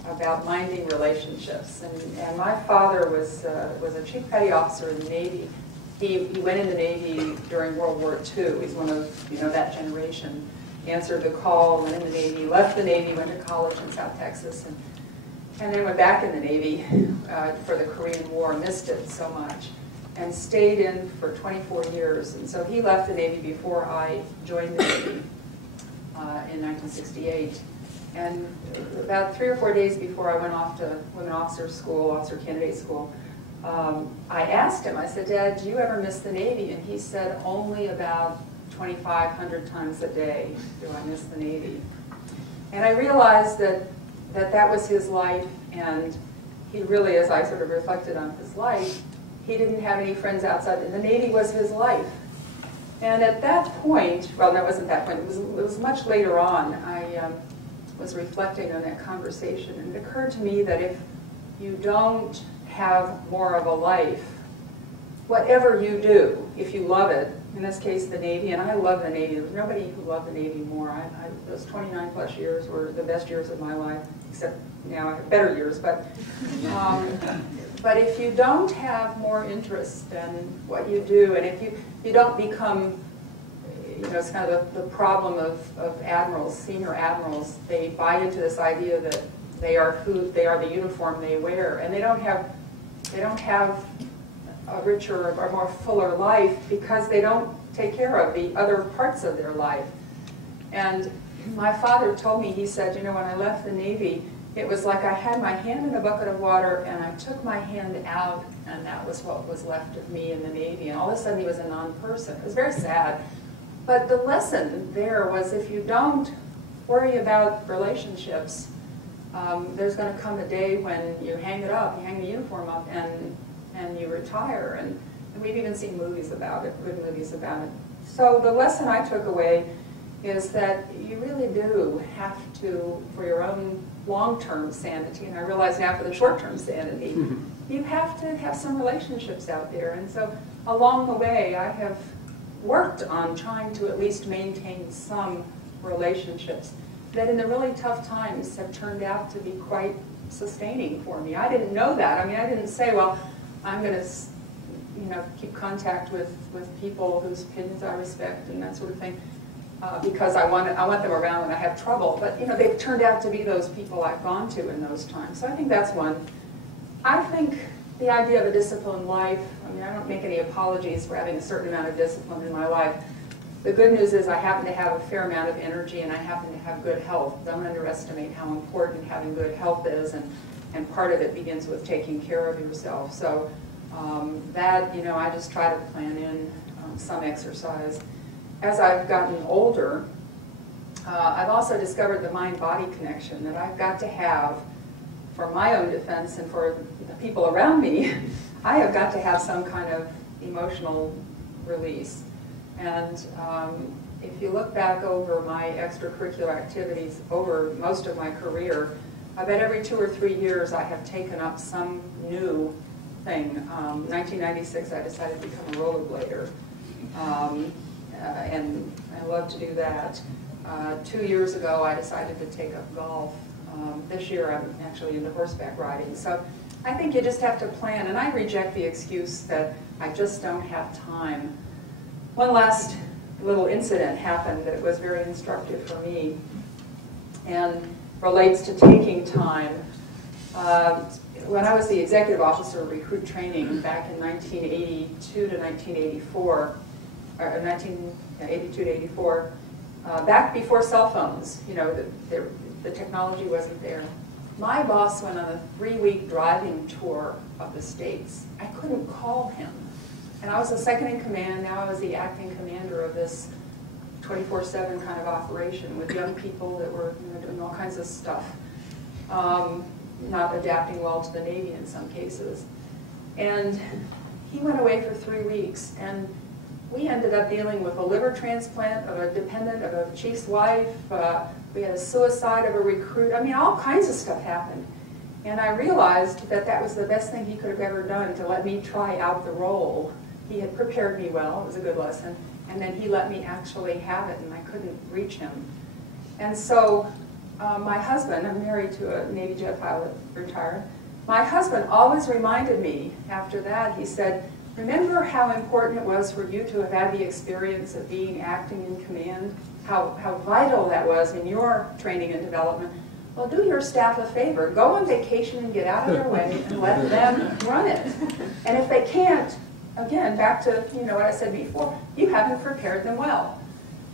about minding relationships. And my father was a chief petty officer in the Navy. He went in the Navy during World War II. He's one of that generation. He answered the call, went in the Navy, left the Navy, went to college in South Texas, and then went back in the Navy for the Korean War, missed it so much, and stayed in for 24 years. And so he left the Navy before I joined the Navy in 1968. And about 3 or 4 days before I went off to Women Officer School, Officer Candidate School, I asked him, I said, Dad, do you ever miss the Navy? And he said, only about 2,500 times a day do I miss the Navy. And I realized that was his life, and he really, as I sort of reflected on his life, he didn't have any friends outside, and the Navy was his life. And at that point, well, that wasn't that point, it was much later on, I was reflecting on that conversation, and it occurred to me that if you don't have more of a life, whatever you do, if you love it, in this case the Navy, and I love the Navy, there was nobody who loved the Navy more. Those 29 plus years were the best years of my life, except now I have better years, but if you don't have more interest in what you do, and if you don't become, it's kind of the problem of admirals, senior admirals, they buy into this idea that they are the uniform they wear, and they don't have a richer or more fuller life because they don't take care of the other parts of their life. And my father told me, he said, when I left the Navy, it was like I had my hand in a bucket of water and I took my hand out, and that was what was left of me in the Navy. And all of a sudden he was a non-person. It was very sad. But the lesson there was if you don't worry about relationships, there's going to come a day when you hang it up, you hang the uniform up, and you retire. And we've even seen movies about it, good movies about it. So the lesson I took away is that you really do have to, for your own long-term sanity, and I realize now for the short-term sanity, you have to have some relationships out there. And so along the way, I have worked on trying to at least maintain some relationships that in the really tough times have turned out to be quite sustaining for me. I didn't know that. I mean, I didn't say, well, I'm going to, you know, keep contact with people whose opinions I respect and that sort of thing, because I want them around when I have trouble. But, you know, they've turned out to be those people I've gone to in those times. So I think that's one. I think the idea of a disciplined life, I mean, I don't make any apologies for having a certain amount of discipline in my life. The good news is I happen to have a fair amount of energy and I happen to have good health. Don't underestimate how important having good health is, and part of it begins with taking care of yourself. So that, you know, I just try to plan in some exercise. As I've gotten older, I've also discovered the mind-body connection that I've got to have for my own defense and for the people around me. I have got to have some kind of emotional release. And if you look back over my extracurricular activities over most of my career, I bet every 2 or 3 years I have taken up some new thing. 1996 I decided to become a rollerblader, and I love to do that. 2 years ago I decided to take up golf. This year I'm actually into horseback riding. So I think you just have to plan, and I reject the excuse that I just don't have time. One last little incident happened that was very instructive for me and relates to taking time. When I was the executive officer of recruit training back in 1982 to 1984, or 1982 to 84, back before cell phones, you know, the technology wasn't there. My boss went on a 3-week driving tour of the States. I couldn't call him. And I was the second in command. Now I was the acting commander of this 24/7 kind of operation with young people that were, you know, doing all kinds of stuff, not adapting well to the Navy in some cases. And he went away for 3 weeks, and we ended up dealing with a liver transplant of a dependent of a chief's wife. We had a suicide of a recruit. I mean, all kinds of stuff happened. And I realized that that was the best thing he could have ever done, to let me try out the role. He had prepared me well. It was a good lesson. And then he let me actually have it, and I couldn't reach him. And so my husband, I'm married to a Navy jet pilot, retired. My husband always reminded me after that, he said, remember how important it was for you to have had the experience of being acting in command? How vital that was in your training and development. Well, do your staff a favor. Go on vacation and get out of their way and let them run it. And if they can't, again, back to, you know, what I said before, you haven't prepared them well.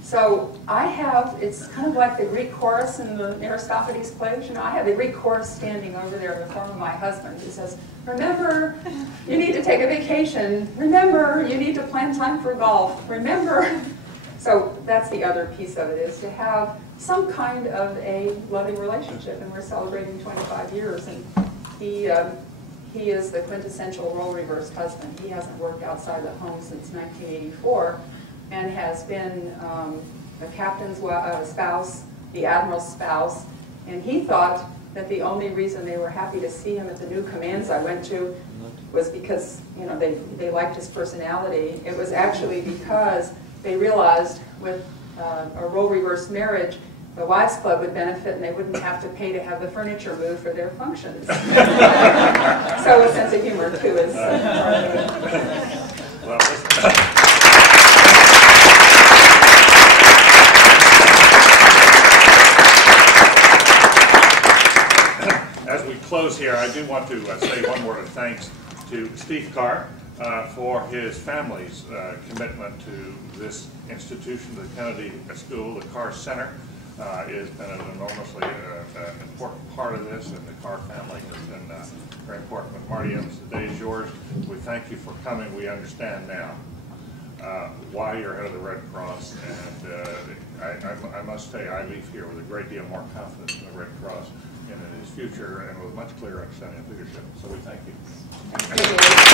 So I have, it's kind of like the Greek chorus in the Aristophanes plays. You know, I have the Greek chorus standing over there in the form of my husband who says, remember, you need to take a vacation. Remember, you need to plan time for golf. Remember. So that's the other piece of it, is to have some kind of a loving relationship. And we're celebrating 25 years. And he is the quintessential role-reversed husband. He hasn't worked outside the home since 1984 and has been the captain's spouse, the admiral's spouse. And he thought that the only reason they were happy to see him at the new commands I went to was because, you know, they liked his personality. It was actually because they realized with a role-reversed marriage, the Wives Club would benefit and they wouldn't have to pay to have the furniture moved for their functions. So a sense of humor, too, is As we close here, I do want to say one word of thanks to Steve Carr for his family's commitment to this institution, the Kennedy School. The Carr Center has been an enormously important part of this, and the Carr family has been very important. But Marty Evans, the day is yours. We thank you for coming. We understand now. why you're head of the Red Cross, and I must say, I leave here with a great deal more confidence in the Red Cross and in its future, and with much clearer understanding of leadership. So we thank you. Thank you.